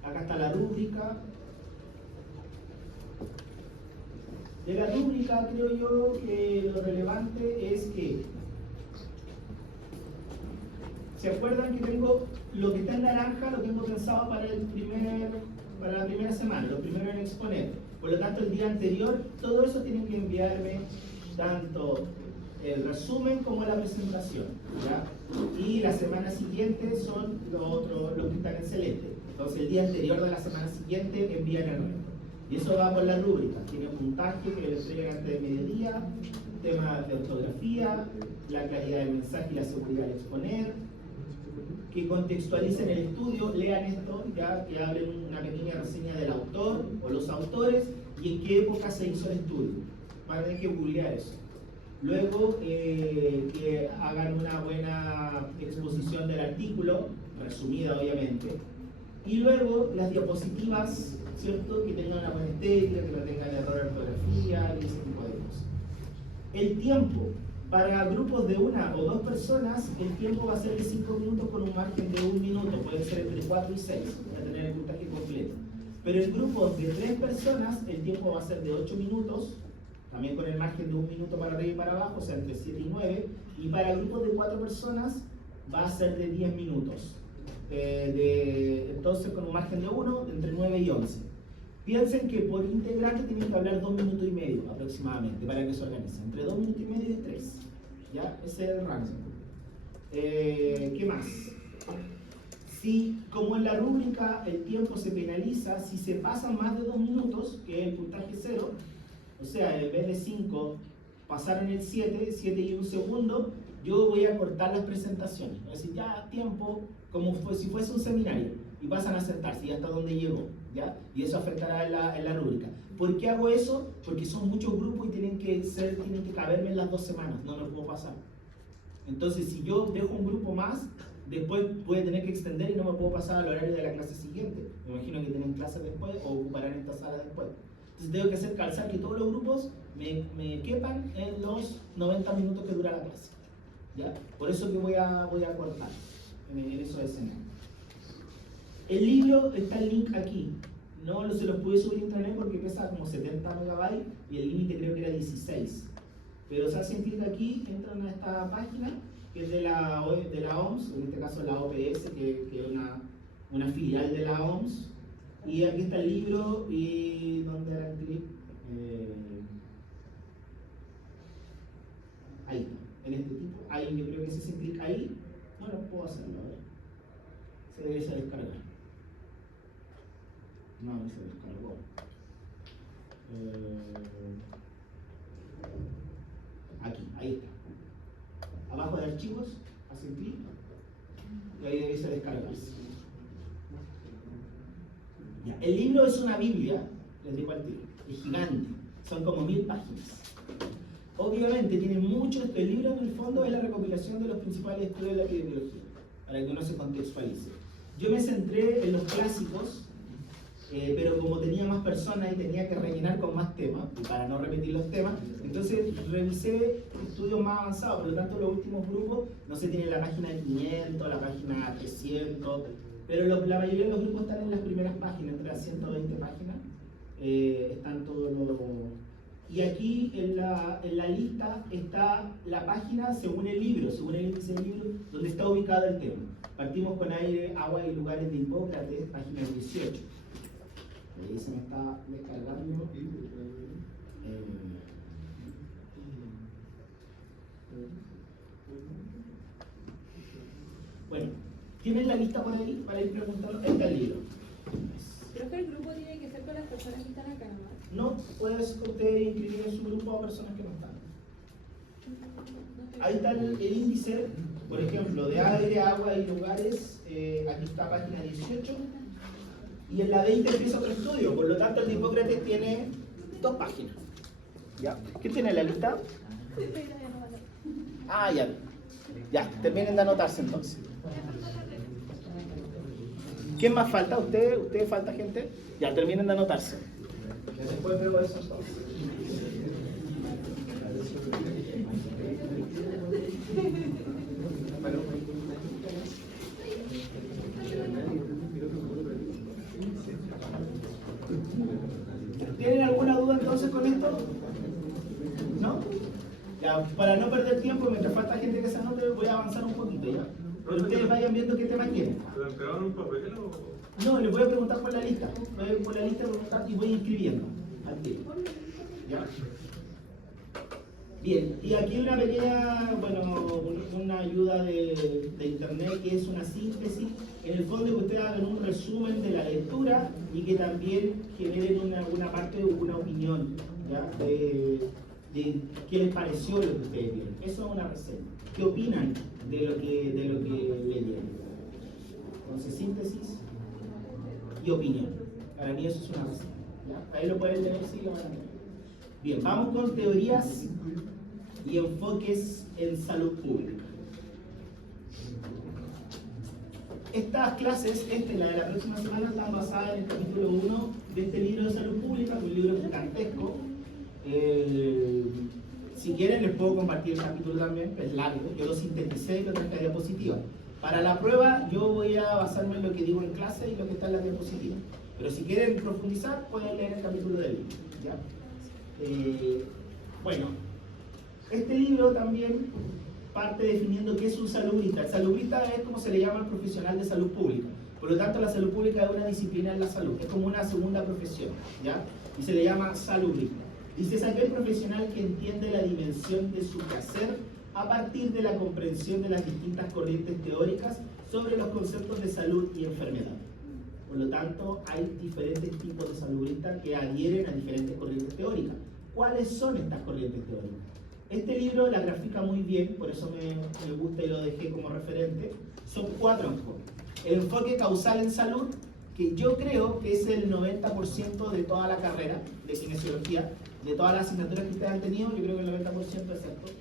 Acá está la rúbrica. De la rúbrica creo yo que lo relevante es que ¿se acuerdan que tengo lo que está en naranja, lo tengo pensado para la primera semana, lo primero en exponer? Por lo tanto, el día anterior, todo eso tienen que enviarme tanto el resumen como la presentación, ¿ya? Y la semana siguiente son los que están en celeste. Entonces, el día anterior de la semana siguiente envían el resto. Y eso va por la rúbrica. Tiene puntaje que le entregan antes de mediodía, temas de ortografía, la claridad del mensaje y la seguridad al exponer, que contextualicen el estudio, lean esto, ya que hablen una pequeña reseña del autor o los autores y en qué época se hizo el estudio. Van a tener que googlear eso. Luego, que hagan una buena exposición del artículo, resumida obviamente. Y luego, las diapositivas, ¿cierto? Que tengan una buena estética, que no tengan error de ortografía y ese tipo de cosas. El tiempo. Para grupos de 1 o 2 personas, el tiempo va a ser de 5 minutos con un margen de 1 minuto. Puede ser entre 4 y 6, para tener el puntaje completo. Pero en grupos de 3 personas, el tiempo va a ser de 8 minutos, también con el margen de 1 minuto para arriba y para abajo, o sea, entre 7 y 9. Y para grupos de 4 personas, va a ser de 10 minutos. Entonces, con un margen de 1, entre 9 y 11. Piensen que por integrante tienen que hablar 2 minutos y medio aproximadamente para que se organicen. Entre 2 minutos y medio y 3. ¿Ya? Ese es el rango. ¿Qué más? Si, como en la rúbrica, el tiempo se penaliza, si se pasan más de 2 minutos, que es el puntaje 0, o sea, en vez de 5, pasaron el 7 y 1 segundo, yo voy a cortar las presentaciones. Voy a decir, ya, tiempo, como si fuese un seminario, y pasan a sentarse, y hasta donde llegó. ¿Ya? Y eso afectará en la rúbrica. ¿Por qué hago eso? Porque son muchos grupos y tienen que caberme en las 2 semanas, no me puedo pasar. Entonces, si yo dejo un grupo más, después puede tener que extender y no me puedo pasar al horario de la clase siguiente. Me imagino que tienen clases después o ocuparán esta sala después. Entonces, tengo que hacer calzar que todos los grupos me quepan en los 90 minutos que dura la clase. ¿Ya? Por eso que voy a cortar en esos escenarios. El libro está el link aquí. No se los pude subir a internet porque pesa como 70 megabytes y el límite creo que era 16. Pero si hacen clic aquí, entran a esta página que es de la OMS, en este caso la OPS, que es una filial de la OMS. Y aquí está el libro y ¿dónde era el clic? Ahí está, en este tipo. Ahí yo creo que si hacen clic ahí, bueno, puedo hacerlo, a ver. Se debe descargar. No se descargó. Aquí, ahí está. Abajo de archivos, hacen clic y ahí debe descargarse. Ya. El libro es una Biblia, les digo al tiro, es gigante, son como 1000 páginas. Obviamente tiene mucho, el libro en el fondo es la recopilación de los principales estudios de la epidemiología, para que uno se contextualice. Yo me centré en los clásicos, pero como tenía más personas y tenía que rellenar con más temas, y para no repetir los temas, entonces revisé estudios más avanzados. Por lo tanto, los últimos grupos, no sé, tienen la página 500, la página 300, pero la mayoría de los grupos están en las primeras páginas, entre las 120 páginas, están todos los... Y aquí en la lista está la página según el libro, según el índice del libro, donde está ubicado el tema. Partimos con aire, agua y lugares de Hipócrates, página 18. Ahí se me está descargando. Bueno, ¿tienen la lista por ahí para ir preguntando? Está el libro. Creo que el grupo tiene que ser con las personas que están acá, ¿no? No, puede ser que usted inscribir en su grupo a personas que no están. Ahí está el índice, por ejemplo, de aire, agua y lugares. Aquí está página 18. Y en la 20 empieza otro estudio. Por lo tanto, el de Hipócrates tiene 2 páginas. ¿Ya? ¿Qué tiene la lista? Ah, ya. Ya, terminen de anotarse entonces. ¿Quién más falta? ¿Usted falta gente? Ya, terminen de anotarse. Después veo eso entonces. ¿Tienen alguna duda entonces con esto? ¿No? Ya, para no perder tiempo, mientras falta gente que se anote, voy a avanzar un poquito, ¿ya? Pero ustedes vayan viendo qué tema quieren. ¿Te entregaron un papel o...? No, les voy a preguntar por la lista. Voy a ir por la lista y voy inscribiendo al tiro. ¿Ya? Bien, y aquí una pequeña, una ayuda de internet que es una síntesis, en el fondo que ustedes hagan un resumen de la lectura y que también generen alguna parte o una opinión, ¿ya? De qué les pareció lo que ustedes vieron. Eso es una reseña. ¿Qué opinan de lo que leyeron? Entonces, síntesis y opinión. Para mí eso es una reseña, ¿ya? Ahí lo pueden leer si lo van a leer. Bien, vamos con teorías y enfoques en salud pública. Estas clases, la de la próxima semana, están basadas en el capítulo 1 de este libro de salud pública, un libro gigantesco. Si quieren les puedo compartir el capítulo también, es largo, yo lo sinteticé y lo traje a diapositiva. Para la prueba yo voy a basarme en lo que digo en clase y lo que está en la diapositiva. Pero si quieren profundizar, pueden leer el capítulo del libro, ¿ya? Bueno, este libro también parte definiendo qué es un salubrista. El salubrista es como se le llama al profesional de salud pública. Por lo tanto, la salud pública es una disciplina en la salud, es como una segunda profesión, ¿ya? Y se le llama salubrista. Dice, es aquel profesional que entiende la dimensión de su quehacer a partir de la comprensión de las distintas corrientes teóricas sobre los conceptos de salud y enfermedad. Por lo tanto, hay diferentes tipos de salubristas que adhieren a diferentes corrientes teóricas. ¿Cuáles son estas corrientes teóricas? Este libro la grafica muy bien, por eso me gusta y lo dejé como referente. Son 4 enfoques. El enfoque causal en salud, que yo creo que es el 90% de toda la carrera de kinesiología, de todas las asignaturas que ustedes han tenido, yo creo que el 90% es cierto.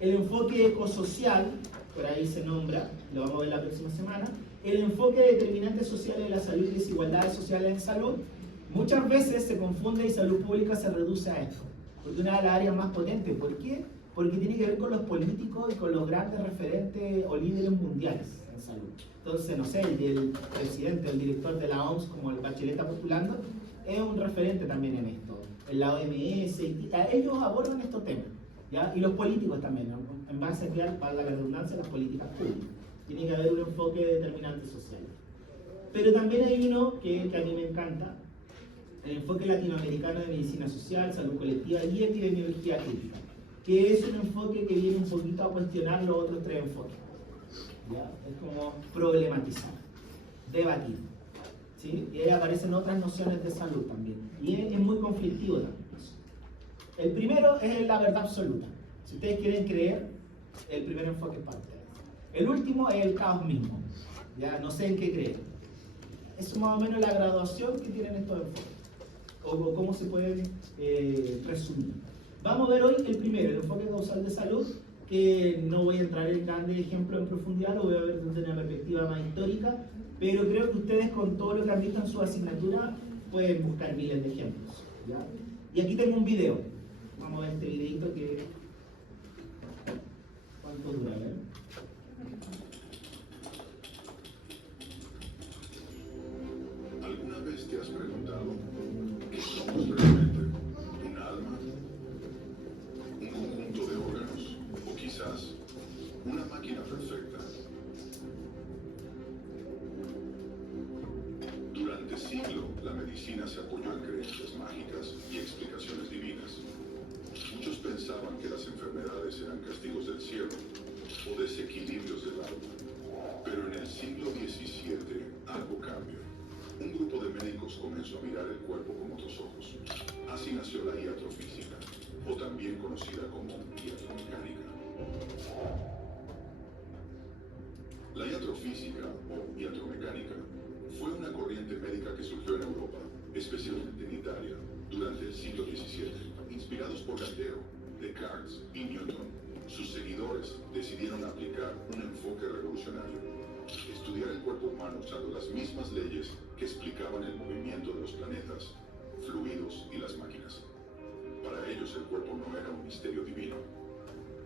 El enfoque ecosocial, por ahí se nombra, lo vamos a ver la próxima semana. El enfoque de determinantes sociales de la salud y desigualdades sociales en salud, muchas veces se confunde y salud pública se reduce a esto, porque una de las áreas más potentes. ¿Por qué? Porque tiene que ver con los políticos y con los grandes referentes o líderes mundiales en salud. Entonces, no sé, el presidente, el director de la OMS, como el Bachelet está postulando, es un referente también en esto. En la OMS, ellos abordan estos temas, ¿ya? Y los políticos también, ¿no? En base a crear, para la redundancia, las políticas públicas. Tiene que haber un enfoque de determinantes sociales. Pero también hay uno que a mí me encanta, el enfoque latinoamericano de medicina social, salud colectiva y epidemiología crítica, que es un enfoque que viene un poquito a cuestionar los otros 3 enfoques. ¿Ya? Es como problematizar, debatir, ¿sí? Y ahí aparecen otras nociones de salud también, y es muy conflictivo también eso. El primero es la verdad absoluta. Si ustedes quieren creer, el primer enfoque es para ustedes. El último es el caos mismo, ya no sé en qué creer. Es más o menos la graduación que tienen estos enfoques, o cómo se pueden resumir. Vamos a ver hoy el primero, el enfoque causal de salud, que no voy a entrar en grandes ejemplos en profundidad, lo voy a ver desde una perspectiva más histórica, pero creo que ustedes con todo lo que han visto en su asignatura pueden buscar miles de ejemplos, ¿ya? Y aquí tengo un video. Vamos a ver este videito que... ¿Cuánto dura? A ver. ¿Alguna vez te has preguntado qué somos realmente? ¿Un alma? ¿Un conjunto de órganos? ¿O quizás una máquina perfecta? Durante siglos, la medicina se apoyó en creencias mágicas y explicaciones divinas. Muchos pensaban que las enfermedades eran castigos del cielo o desequilibrios del alma. Pero en el siglo XVII algo cambió. Un grupo de médicos comenzó a mirar el cuerpo con otros ojos. Así nació la iatrofísica, o también conocida como iatromecánica. La iatrofísica, o iatromecánica, fue una corriente médica que surgió en Europa, especialmente en Italia, durante el siglo XVII. Inspirados por Galileo, Descartes y Newton, sus seguidores decidieron aplicar un enfoque revolucionario. Estudiar el cuerpo humano usando las mismas leyes que explicaban el movimiento de los planetas, fluidos y las máquinas. Para ellos el cuerpo no era un misterio divino,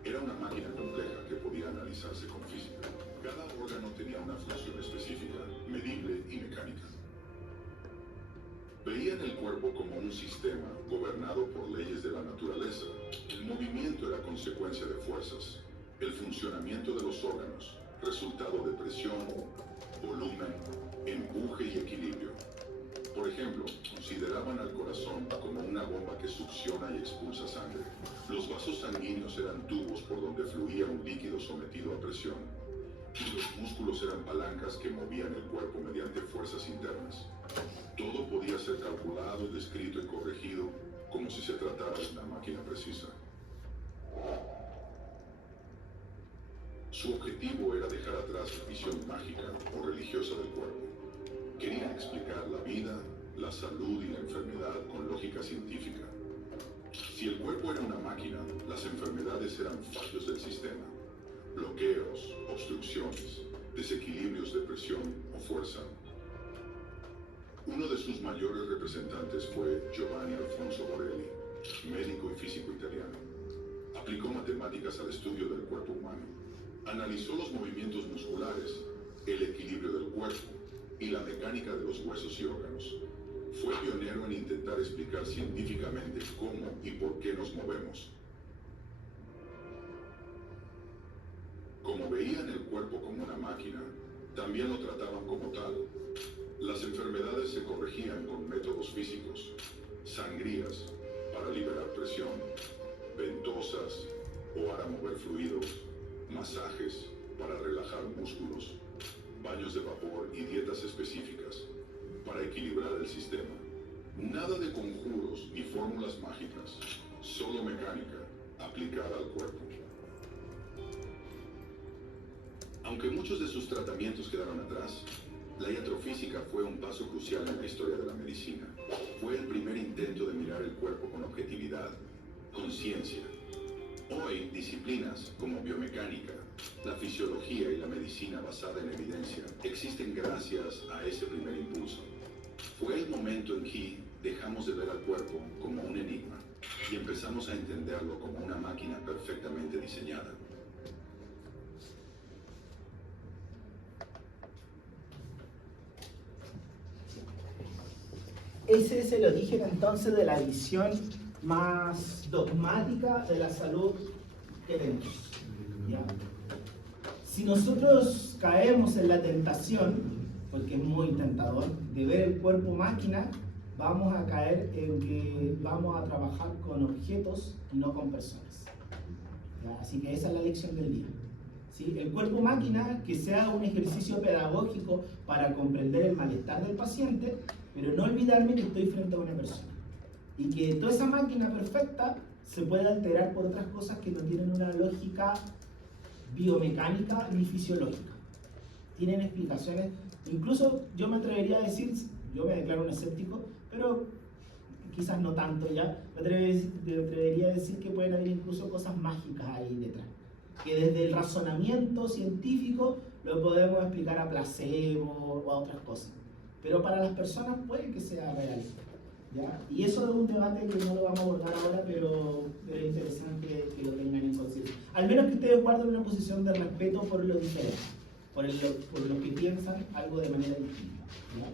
era una máquina compleja que podía analizarse con física. Cada órgano tenía una función específica, medible y mecánica. Veían el cuerpo como un sistema gobernado por leyes de la naturaleza. El movimiento era consecuencia de fuerzas, el funcionamiento de los órganos, resultado de presión, volumen, empuje y equilibrio. Por ejemplo, consideraban al corazón como una bomba que succiona y expulsa sangre. Los vasos sanguíneos eran tubos por donde fluía un líquido sometido a presión. Y los músculos eran palancas que movían el cuerpo mediante fuerzas internas. Todo podía ser calculado, descrito y corregido como si se tratara de una máquina precisa. Su objetivo era dejar atrás la visión mágica o religiosa del cuerpo. Querían explicar la vida, la salud y la enfermedad con lógica científica. Si el cuerpo era una máquina, las enfermedades eran fallos del sistema, bloqueos, obstrucciones, desequilibrios de presión o fuerza. Uno de sus mayores representantes fue Giovanni Alfonso Borelli, médico y físico italiano. Aplicó matemáticas al estudio del cuerpo humano. Analizó los movimientos musculares, el equilibrio del cuerpo y la mecánica de los huesos y órganos. Fue pionero en intentar explicar científicamente cómo y por qué nos movemos. Como veían el cuerpo como una máquina, también lo trataban como tal. Las enfermedades se corregían con métodos físicos, sangrías para liberar presión, ventosas o para mover fluidos, masajes para relajar músculos, baños de vapor y dietas específicas para equilibrar el sistema. Nada de conjuros ni fórmulas mágicas, solo mecánica aplicada al cuerpo. Aunque muchos de sus tratamientos quedaron atrás, la iatrofísica fue un paso crucial en la historia de la medicina. Fue el primer intento de mirar el cuerpo con objetividad, con ciencia. Hoy, disciplinas como biomecánica, la fisiología y la medicina basada en evidencia existen gracias a ese primer impulso. Fue el momento en que dejamos de ver al cuerpo como un enigma y empezamos a entenderlo como una máquina perfectamente diseñada. Ese es el origen entonces de la visión más dogmática de la salud que tenemos, ¿ya? Si nosotros caemos en la tentación, porque es muy tentador, de ver el cuerpo máquina, vamos a caer en que vamos a trabajar con objetos y no con personas, ¿ya? Así que esa es la lección del día, ¿sí? El cuerpo máquina, que sea un ejercicio pedagógico para comprender el malestar del paciente, pero no olvidarme que estoy frente a una persona y que toda esa máquina perfecta se puede alterar por otras cosas que no tienen una lógica biomecánica ni fisiológica. Tienen explicaciones, incluso yo me atrevería a decir, yo me declaro un escéptico, pero quizás no tanto ya, me atrevería a decir que pueden haber incluso cosas mágicas ahí detrás, que desde el razonamiento científico lo podemos explicar a placebo o a otras cosas. pero para las personas puede que sea real, ¿ya? Y eso es un debate que no lo vamos a abordar ahora, pero es interesante que lo tengan en consideración. Al menos que ustedes guarden una posición de respeto por lo diferente, por lo que piensan algo de manera distinta, ¿ya?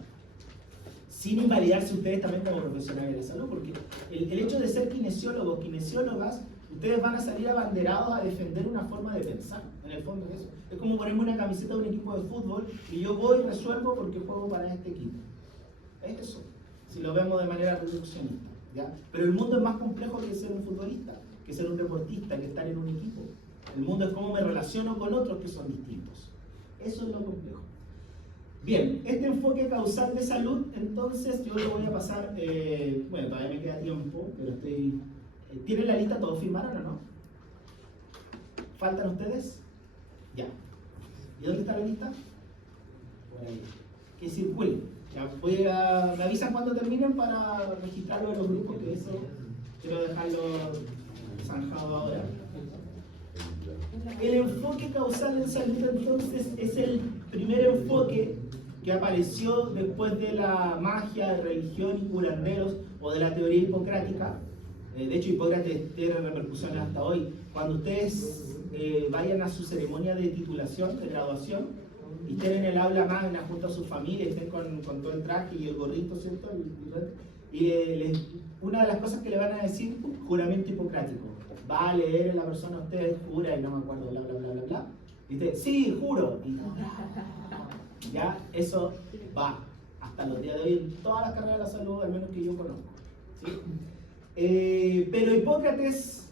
Sin invalidarse ustedes también como profesionales de la salud, porque el hecho de ser kinesiólogos, kinesiólogas, ustedes van a salir abanderados a defender una forma de pensar, en el fondo es eso. Es como ponerme una camiseta de un equipo de fútbol y yo voy y resuelvo porque juego para este equipo. Es eso, si lo vemos de manera reduccionista, ¿ya? Pero el mundo es más complejo que ser un futbolista, que ser un deportista, que estar en un equipo. El mundo es cómo me relaciono con otros que son distintos. Eso es lo complejo. Bien, este enfoque causal de salud, entonces yo lo voy a pasar, bueno, todavía me queda tiempo, pero estoy... ¿Tienen la lista? ¿Todos firmaron o no? ¿Faltan ustedes? Ya. ¿Y dónde está la lista? Por ahí. Que circule. Ya, me avisan cuando terminen para registrarlo en los grupos, que eso quiero dejarlo zanjado ahora. El enfoque causal en salud, entonces, es el primer enfoque que apareció después de la magia de religión y curanderos o de la teoría hipocrática. De hecho, Hipócrates tiene repercusiones hasta hoy. Cuando ustedes vayan a su ceremonia de titulación, de graduación, y estén en el aula magna junto a su familia, estén con todo el traje y el gorrito, ¿cierto? Una de las cosas que le van a decir, juramento hipocrático. Va a leer la persona, usted jura, y no me acuerdo, bla, bla, bla, bla, bla. Y usted, sí, juro. Y ya, eso va hasta los días de hoy en todas las carreras de la salud, al menos que yo conozco, ¿sí? Pero Hipócrates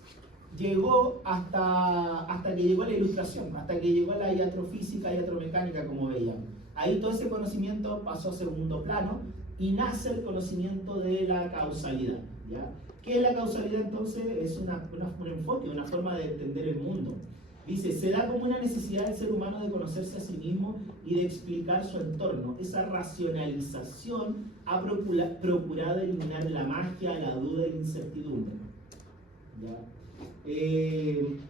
llegó hasta que llegó la ilustración, hasta que llegó la iatrofísica y iatromecánica, como veían. Ahí todo ese conocimiento pasó a segundo plano y nace el conocimiento de la causalidad, ¿ya? ¿Qué es la causalidad entonces? Es un enfoque, una forma de entender el mundo. Dice, se da como una necesidad del ser humano de conocerse a sí mismo y de explicar su entorno. Esa racionalización ha procurado eliminar la magia, la duda y la incertidumbre. ¿Ya?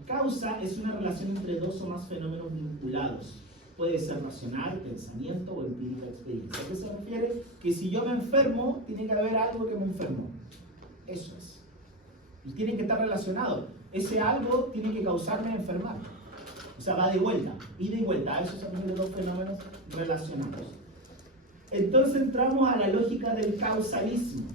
Causa es una relación entre dos o más fenómenos vinculados. Puede ser racional, pensamiento o empírica experiencia. ¿A qué se refiere? Que si yo me enfermo, tiene que haber algo que me enfermó. Eso es. Y tienen que estar relacionados. Ese algo tiene que causarme enfermar. O sea, va de vuelta, ida y vuelta. A esos son los dos fenómenos relacionados. Entonces entramos a la lógica del causalismo.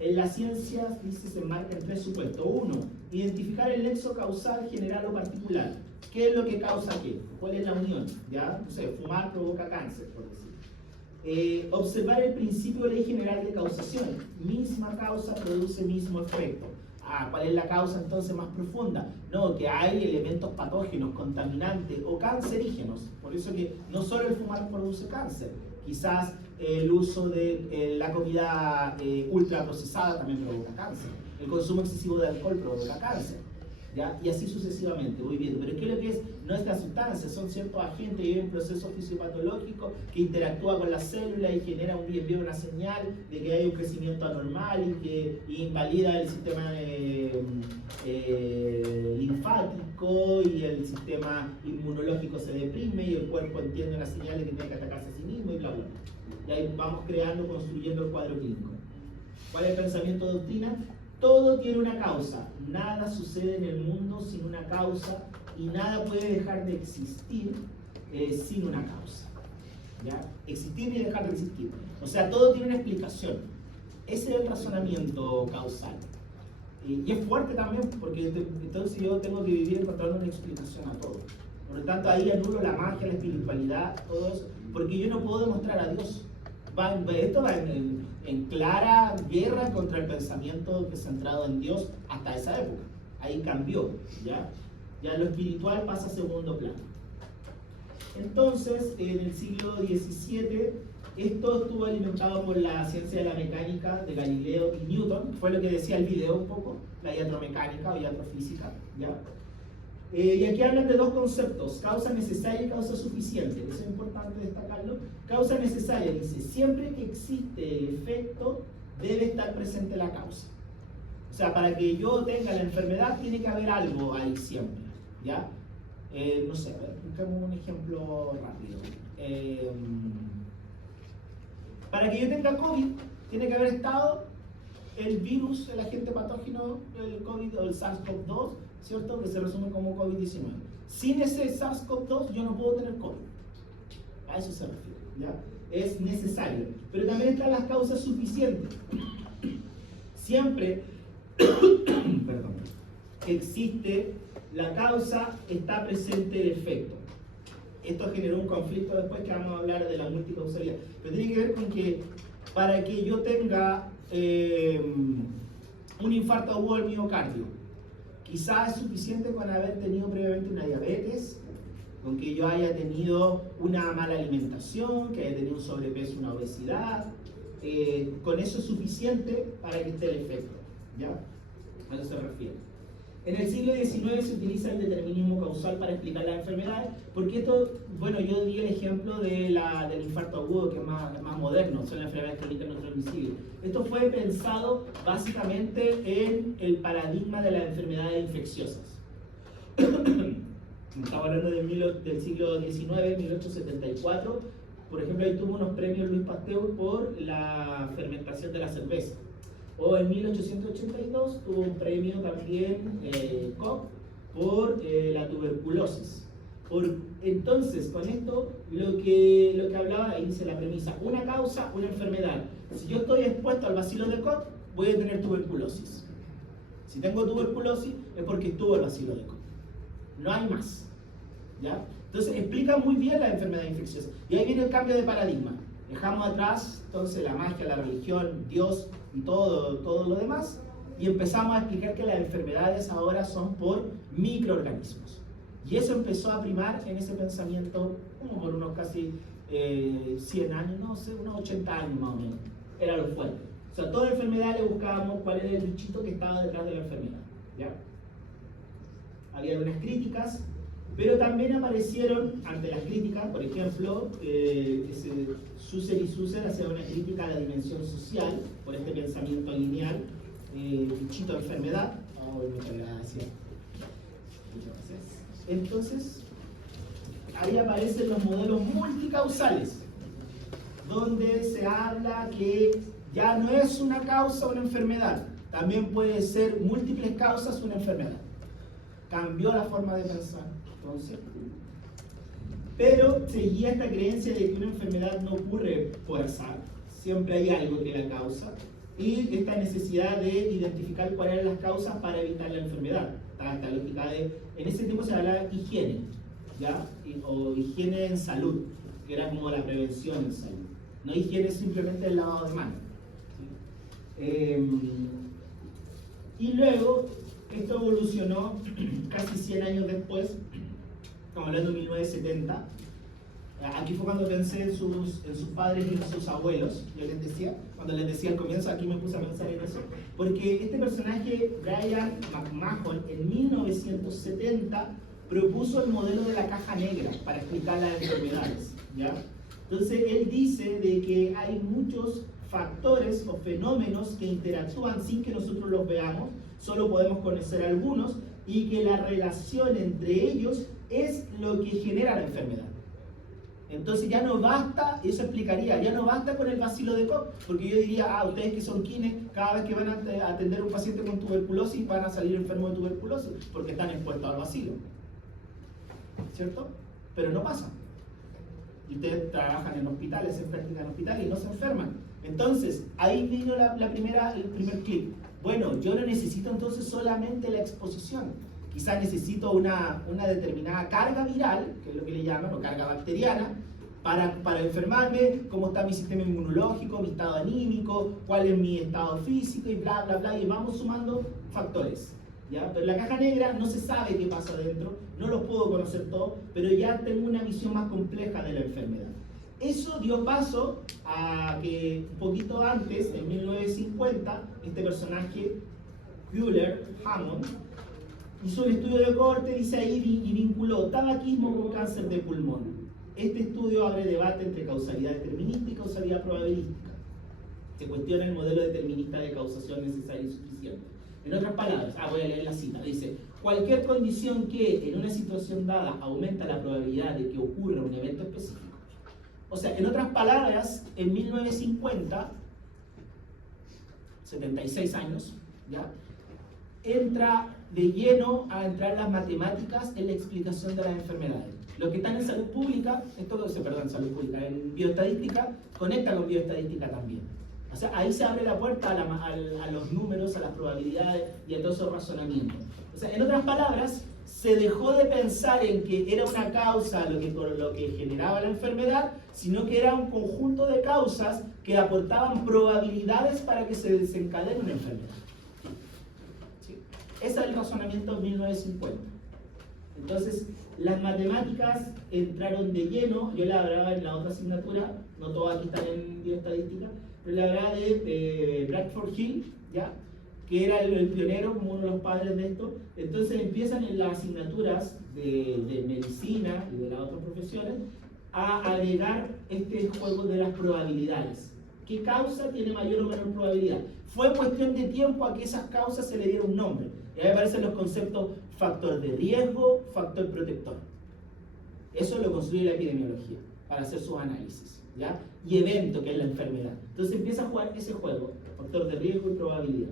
En la ciencia, dice, se enmarca en tres supuestos. Uno, identificar el nexo causal general o particular. ¿Qué es lo que causa qué? ¿Cuál es la unión? ¿Ya? No sé, fumar provoca cáncer, por decir. Observar el principio de ley general de causación. Misma causa produce mismo efecto. ¿Cuál es la causa entonces más profunda? No, que hay elementos patógenos, contaminantes o cancerígenos. Por eso que no solo el fumar produce cáncer, quizás el uso de la comida ultraprocesada también provoca cáncer. El consumo excesivo de alcohol provoca cáncer, ¿ya? Y así sucesivamente, voy viendo. Pero ¿qué es lo que es? No es la sustancia, son ciertos agentes y hay un proceso fisiopatológico que interactúa con las células y genera envía una señal de que hay un crecimiento anormal y que invalida el sistema linfático y el sistema inmunológico se deprime y el cuerpo entiende una señal de que tiene que atacarse a sí mismo y bla bla. Y ahí vamos creando, construyendo el cuadro clínico. ¿Cuál es el pensamiento de doctrina? Todo tiene una causa, nada sucede en el mundo sin una causa y nada puede dejar de existir sin una causa. ¿Ya? Existir y dejar de existir. O sea, todo tiene una explicación. Ese es el razonamiento causal. Y es fuerte también porque entonces yo tengo que vivir encontrando una explicación a todo. Por lo tanto, ahí anulo la magia, la espiritualidad, todo eso, porque yo no puedo demostrar a Dios. Esto va en clara guerra contra el pensamiento que es centrado en Dios hasta esa época. Ahí cambió, ¿ya? Ya lo espiritual pasa a segundo plano. Entonces, en el siglo XVII, esto estuvo alimentado por la ciencia de la mecánica de Galileo y Newton, fue lo que decía el video un poco, la iatromecánica o iatrofísica, ¿ya? Y aquí hablan de dos conceptos, causa necesaria y causa suficiente. Eso es importante destacarlo. Causa necesaria, dice, siempre que existe el efecto, debe estar presente la causa. O sea, para que yo tenga la enfermedad, tiene que haber algo ahí siempre, ¿ya? No sé, busquemos un ejemplo rápido. Para que yo tenga COVID, tiene que haber estado el virus, el agente patógeno, el COVID o el SARS-CoV-2, ¿cierto? Que se resume como COVID-19. Sin ese SARS-CoV-2 yo no puedo tener COVID. A eso se refiere, ¿ya? Es necesario. Pero también están las causas suficientes. Siempre, perdón, que existe la causa, está presente el efecto. Esto generó un conflicto después que vamos a hablar de la multicausalidad. Pero tiene que ver con que para que yo tenga un infarto agudo del miocardio, quizás es suficiente con haber tenido previamente una diabetes, con que yo haya tenido una mala alimentación, que haya tenido un sobrepeso, una obesidad. Con eso es suficiente para que esté el efecto, ¿ya? A eso se refiere. En el siglo XIX se utiliza el determinismo causal para explicar las enfermedades, porque esto, bueno, yo di el ejemplo del infarto agudo, que es más moderno, son las enfermedades crónicas no transmisibles. Esto fue pensado básicamente en el paradigma de las enfermedades infecciosas. Estamos hablando del siglo XIX, 1874. Por ejemplo, ahí tuvo unos premios Luis Pasteur por la fermentación de la cerveza. O en 1882 tuvo un premio también Koch por la tuberculosis. Entonces, con esto, lo que hablaba, ahí dice la premisa, una causa, una enfermedad. Si yo estoy expuesto al bacilo de Koch, voy a tener tuberculosis. Si tengo tuberculosis, es porque estuvo el bacilo de Koch. No hay más, ¿ya? Entonces, explica muy bien la enfermedad infecciosa. Y ahí viene el cambio de paradigma. Dejamos atrás, entonces, la magia, la religión, Dios y todo lo demás, y empezamos a explicar que las enfermedades ahora son por microorganismos. Y eso empezó a primar en ese pensamiento como por unos casi 100 años, no sé, unos 80 años más o menos. Era lo fuerte. O sea, toda enfermedad le buscábamos cuál era el bichito que estaba detrás de la enfermedad, ¿ya? Había unas críticas, pero también aparecieron, ante las críticas, por ejemplo, Susser y Susser hacían una crítica a la dimensión social, por este pensamiento lineal, bichito de enfermedad. Oh, muchas gracias. Entonces, ahí aparecen los modelos multicausales, donde se habla que ya no es una causa una enfermedad, también puede ser múltiples causas una enfermedad. Cambió la forma de pensar, entonces. Pero seguía esta creencia de que una enfermedad no ocurre por azar, siempre hay algo que la causa, y esta necesidad de identificar cuáles eran las causas para evitar la enfermedad. Esta lógica de, en ese tiempo se hablaba de higiene, ¿ya? O higiene en salud, que era como la prevención en salud. No higiene simplemente el lavado de manos, ¿sí? Y luego, esto evolucionó casi 100 años después, estamos hablando de 1970. Aquí fue cuando pensé en sus padres y en sus abuelos. Yo les decía, cuando les decía al comienzo, aquí me puse a pensar en eso. Porque este personaje, Brian McMahon, en 1970 propuso el modelo de la caja negra para explicar las enfermedades, ¿ya? Entonces él dice de que hay muchos factores o fenómenos que interactúan sin que nosotros los veamos, solo podemos conocer algunos, y que la relación entre ellos es lo que genera la enfermedad. Entonces ya no basta, eso explicaría, ya no basta con el bacilo de Koch, porque yo diría, ustedes que son kines, cada vez que van a atender a un paciente con tuberculosis van a salir enfermos de tuberculosis, porque están expuestos al bacilo, ¿cierto? Pero no pasa. Y ustedes trabajan en hospitales, en práctica en hospitales y no se enferman. Entonces, ahí vino el primer clic. Bueno, yo no necesito entonces solamente la exposición. Quizás necesito una determinada carga viral, que es lo que le llaman, o carga bacteriana, para enfermarme, cómo está mi sistema inmunológico, mi estado anímico, cuál es mi estado físico y bla, bla, bla, y vamos sumando factores, ¿ya? Pero en la caja negra no se sabe qué pasa dentro, no los puedo conocer todos, pero ya tengo una visión más compleja de la enfermedad. Eso dio paso a que un poquito antes, en 1950, este personaje, Euler Hammond, hizo un estudio de cohorte, dice ahí, y vinculó tabaquismo con cáncer de pulmón. Este estudio abre debate entre causalidad determinista y causalidad probabilística. Se cuestiona el modelo determinista de causación necesaria y suficiente. En otras palabras, voy a leer la cita, dice: cualquier condición que en una situación dada aumenta la probabilidad de que ocurra un evento específico, O sea, en otras palabras, en 1950, 76 años, ¿ya? Entra de lleno a entrar las matemáticas en la explicación de las enfermedades. Los que están en salud pública, salud pública, en bioestadística, conecta con bioestadística también. O sea, ahí se abre la puerta a los números, a las probabilidades y a todos esos razonamientos. O sea, en otras palabras, se dejó de pensar en que era una causa lo que generaba la enfermedad, sino que era un conjunto de causas que aportaban probabilidades para que se desencadene una enfermedad. ¿Sí? Ese es el razonamiento de 1950. Entonces, las matemáticas entraron de lleno. Yo le hablaba en la otra asignatura, no todos aquí están en bioestadística, pero le hablaba de Bradford Hill, ¿ya? Que era el pionero, como uno de los padres de esto. Entonces empiezan en las asignaturas de medicina y de las otras profesiones a agregar este juego de las probabilidades. ¿Qué causa tiene mayor o menor probabilidad? Fue cuestión de tiempo a que esas causas se le diera un nombre. Y ahí aparecen los conceptos factor de riesgo, factor protector. Eso lo construye la epidemiología para hacer sus análisis, ¿ya? Y evento, que es la enfermedad. Entonces empieza a jugar ese juego, factor de riesgo y probabilidad.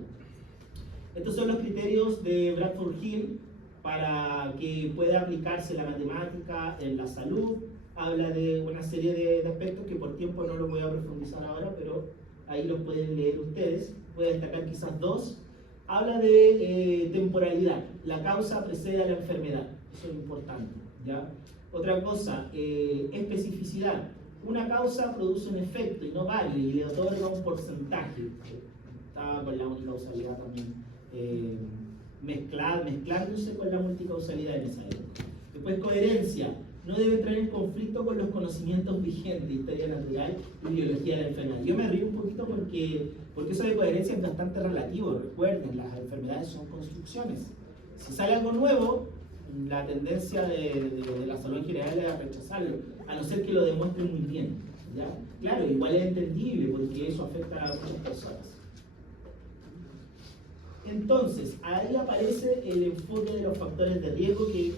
Estos son los criterios de Bradford Hill para que pueda aplicarse la matemática en la salud. Habla de una serie de aspectos que por tiempo no los voy a profundizar ahora, pero ahí los pueden leer ustedes. Voy a destacar quizás dos. Habla de temporalidad. La causa precede a la enfermedad. Eso es importante, ¿ya? Otra cosa, especificidad. Una causa produce un efecto y no varia y le otorga un porcentaje. Estaba con la multicausalidad también mezclándose con la multicausalidad en esa época. Después, coherencia. No debe entrar en conflicto con los conocimientos vigentes, historia natural y biología de la enfermedad. Yo me río un poquito porque eso de coherencia es bastante relativo. Recuerden, las enfermedades son construcciones. Si sale algo nuevo, la tendencia de la salud en general es a rechazarlo, a no ser que lo demuestre muy bien, ¿ya? Claro, igual es entendible porque eso afecta a muchas personas. Entonces, ahí aparece el enfoque de los factores de riesgo, que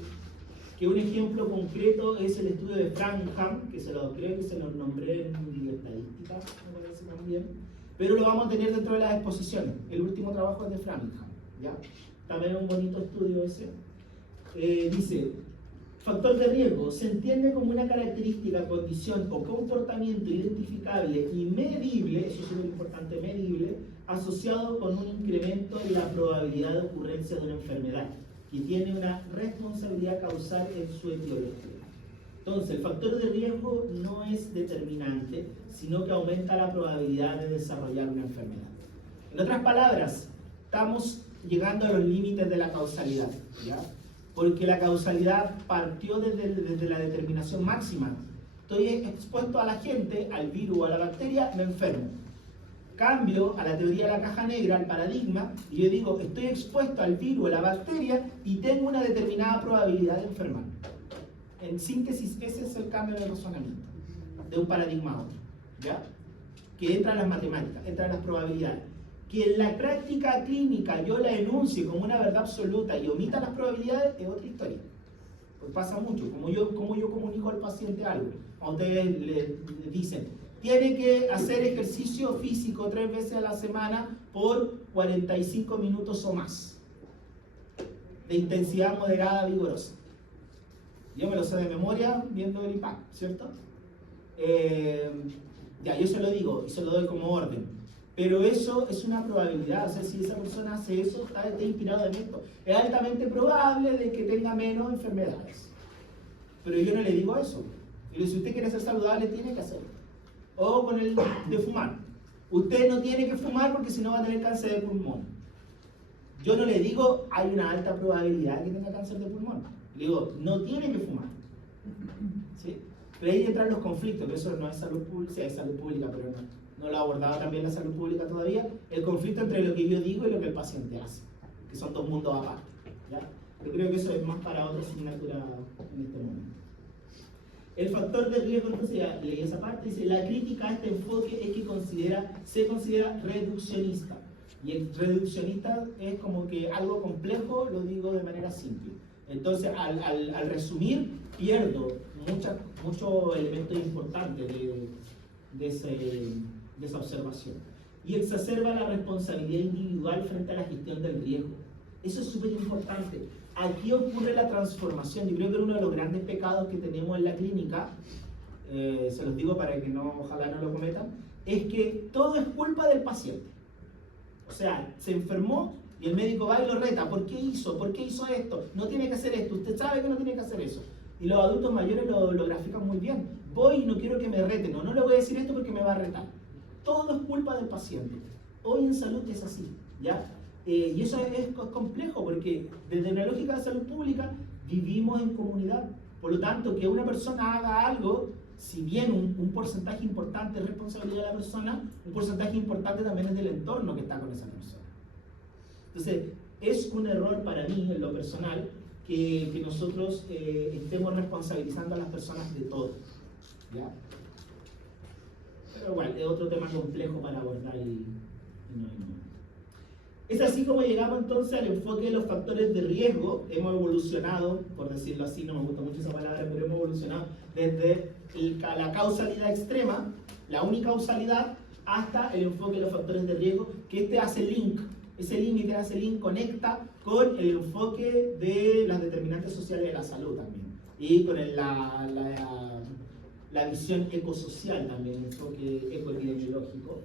un ejemplo concreto es el estudio de Framingham, que creo que se lo nombré en estadística, me parece también, pero lo vamos a tener dentro de las exposiciones. El último trabajo es de Framingham, ¿ya? También un bonito estudio ese. Dice, factor de riesgo se entiende como una característica, condición o comportamiento identificable y medible, eso es muy importante, medible, asociado con un incremento en la probabilidad de ocurrencia de una enfermedad y tiene una responsabilidad causal en su etiología. Entonces, el factor de riesgo no es determinante, sino que aumenta la probabilidad de desarrollar una enfermedad. En otras palabras, estamos llegando a los límites de la causalidad, ¿ya? Porque la causalidad partió desde la determinación máxima. Estoy expuesto a la gente, al virus o a la bacteria, me enfermo. Cambio a la teoría de la caja negra, al paradigma, y yo digo, estoy expuesto al virus o a la bacteria y tengo una determinada probabilidad de enfermar. En síntesis, ese es el cambio de razonamiento, de un paradigma a otro, ¿ya? Que entra en las matemáticas, entra en las probabilidades. Que en la práctica clínica yo la enuncie como una verdad absoluta y omita las probabilidades es otra historia. Pues pasa mucho, como yo comunico al paciente algo. A ustedes le dicen, tiene que hacer ejercicio físico 3 veces a la semana por 45 minutos o más, de intensidad moderada vigorosa. Yo me lo sé de memoria viendo el IPAC, ¿cierto? Ya, yo se lo digo y se lo doy como orden. Pero eso es una probabilidad, o sea, si esa persona hace eso, está inspirado en esto. Es altamente probable de que tenga menos enfermedades. Pero yo no le digo eso. Y si usted quiere ser saludable, tiene que hacerlo. O con el de fumar. Usted no tiene que fumar porque si no va a tener cáncer de pulmón. Yo no le digo, hay una alta probabilidad de que tenga cáncer de pulmón. Le digo, no tiene que fumar. ¿Sí? Pero ahí entran los conflictos, que eso no es salud pública, sí, es salud pública, pero no lo ha abordado también la salud pública todavía. El conflicto entre lo que yo digo y lo que el paciente hace, que son dos mundos aparte, ¿ya? Yo creo que eso es más para otra asignatura en este momento. El factor de riesgo, entonces ya leí esa parte, dice, la crítica a este enfoque es que se considera reduccionista. Y el reduccionista es como que algo complejo lo digo de manera simple. Entonces, al resumir, pierdo muchos elementos importantes de esa observación. Y exacerba la responsabilidad individual frente a la gestión del riesgo. Eso es súper importante. Aquí ocurre la transformación. Yo creo que uno de los grandes pecados que tenemos en la clínica, se los digo para que ojalá no lo cometan, es que todo es culpa del paciente. O sea, se enfermó y el médico va y lo reta. ¿Por qué hizo? ¿Por qué hizo esto? No tiene que hacer esto. Usted sabe que no tiene que hacer eso. Y los adultos mayores lo grafican muy bien. Voy y no quiero que me reten. No le voy a decir esto porque me va a retar. Todo es culpa del paciente. Hoy en salud es así, ¿ya? Y eso es complejo porque desde una lógica de salud pública vivimos en comunidad. Por lo tanto, que una persona haga algo, si bien un porcentaje importante es responsabilidad de la persona, un porcentaje importante también es del entorno que está con esa persona. Entonces, es un error para mí, en lo personal, que nosotros estemos responsabilizando a las personas de todo, ¿ya? Pero bueno, es otro tema complejo para abordar y no hay nada. Es así como llegamos entonces al enfoque de los factores de riesgo. Hemos evolucionado, por decirlo así, no me gusta mucho esa palabra, pero hemos evolucionado desde la causalidad extrema, la unicausalidad, hasta el enfoque de los factores de riesgo, que este hace link, ese límite hace link, conecta con el enfoque de las determinantes sociales de la salud también, y con la visión ecosocial también, el enfoque ecoepidemiológico,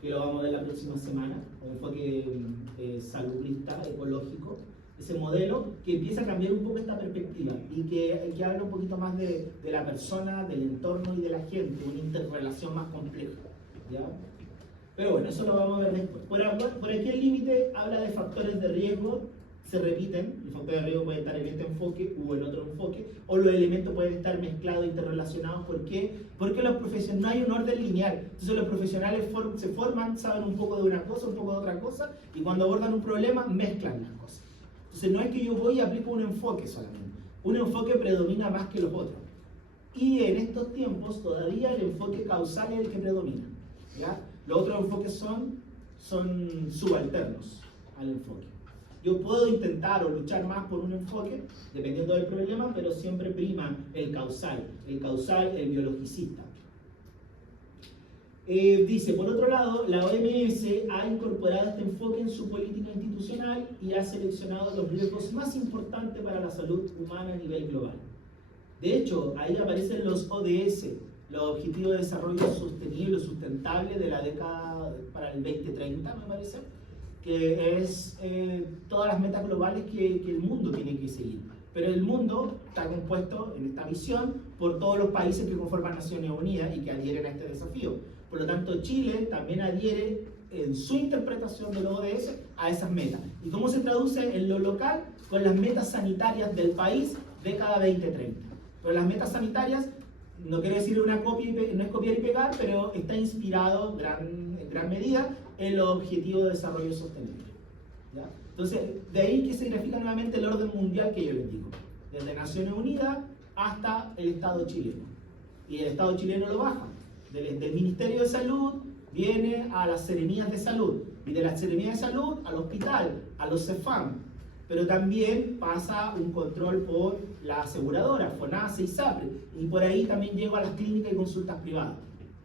que lo vamos a ver la próxima semana, un enfoque salubrista, ecológico, ese modelo que empieza a cambiar un poco esta perspectiva y que habla un poquito más de la persona, del entorno y de la gente, una interrelación más compleja, ¿ya? Pero bueno, eso lo vamos a ver después. Por aquí el límite habla de factores de riesgo, se repiten, los factores de riesgo pueden estar en este enfoque u en otro enfoque, o los elementos pueden estar mezclados, interrelacionados. ¿Por qué? Porque los profesionales, no hay un orden lineal, entonces los profesionales se forman, saben un poco de una cosa, un poco de otra cosa, y cuando abordan un problema, mezclan las cosas. Entonces no es que yo voy y aplico un enfoque solamente, un enfoque predomina más que los otros. Y en estos tiempos todavía el enfoque causal es el que predomina, ¿ya? Los otros enfoques son subalternos al enfoque. Yo puedo intentar o luchar más por un enfoque, dependiendo del problema, pero siempre prima el causal, el biologicista. Dice, por otro lado, la OMS ha incorporado este enfoque en su política institucional y ha seleccionado los riesgos más importantes para la salud humana a nivel global. De hecho, ahí aparecen los ODS, los Objetivos de Desarrollo Sostenible o Sustentable de la década para el 2030, me parece, que es todas las metas globales que el mundo tiene que seguir. Pero el mundo está compuesto, en esta visión, por todos los países que conforman Naciones Unidas y que adhieren a este desafío. Por lo tanto, Chile también adhiere en su interpretación de los ODS a esas metas. ¿Y cómo se traduce en lo local? Con las metas sanitarias del país de cada 2030. Pero las metas sanitarias, no quiero decir una copia, no es copiar y pegar, pero está inspirado en gran medida en los Objetivos de Desarrollo Sostenible, ¿ya? Entonces, de ahí que se grafica nuevamente el orden mundial que yo les digo, desde Naciones Unidas hasta el Estado chileno. Y el Estado chileno lo baja. Del Ministerio de Salud viene a las Seremías de Salud, y de las Seremías de Salud al hospital, a los CEFAM, pero también pasa un control por la aseguradora, FONASA y SAPRE, y por ahí también llego a las clínicas y consultas privadas.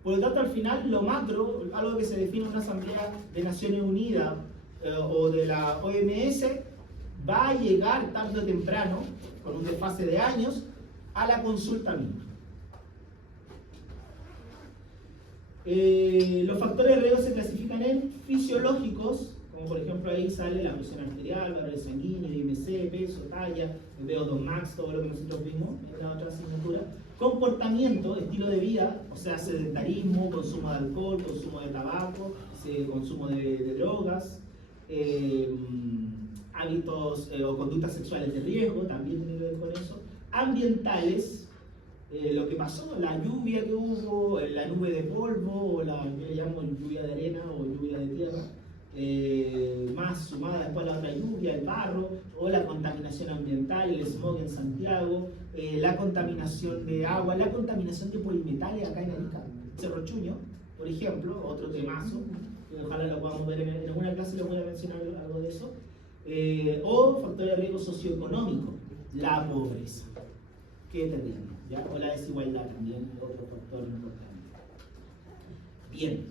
Por lo tanto, al final, lo macro, algo que se define en una asamblea de Naciones Unidas o de la OMS, va a llegar tarde o temprano, con un desfase de años, a la consulta misma. Los factores de riesgo se clasifican en fisiológicos, como por ejemplo ahí sale la presión arterial, valores sanguíneos, IMC, peso, talla, VO2 max, todo lo que nosotros vimos en la otra asignatura. Comportamiento, estilo de vida, o sea, sedentarismo, consumo de alcohol, consumo de tabaco, consumo de drogas, hábitos o conductas sexuales de riesgo, también tiene que ver con eso. Ambientales, lo que pasó, la lluvia que hubo, la nube de polvo, o la que llamo lluvia de arena o lluvia de tierra, más sumada después a la otra lluvia, el barro, o la contaminación ambiental, el smog en Santiago, la contaminación de agua, la contaminación de polimetales acá en Arica, Cerro Chuño, por ejemplo, otro temazo, que ojalá lo podamos ver en alguna clase, les voy a mencionar algo de eso, o factores de riesgo socioeconómico, la pobreza. Qué terrible, ¿ya? O la desigualdad también, otro factor importante. Bien,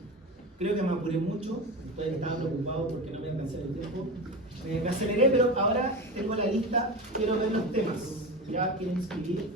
creo que me apuré mucho, ustedes estaban preocupados porque no me alcancé el tiempo. Me aceleré, pero ahora tengo la lista, quiero ver los temas. ¿Ya quieren escribir?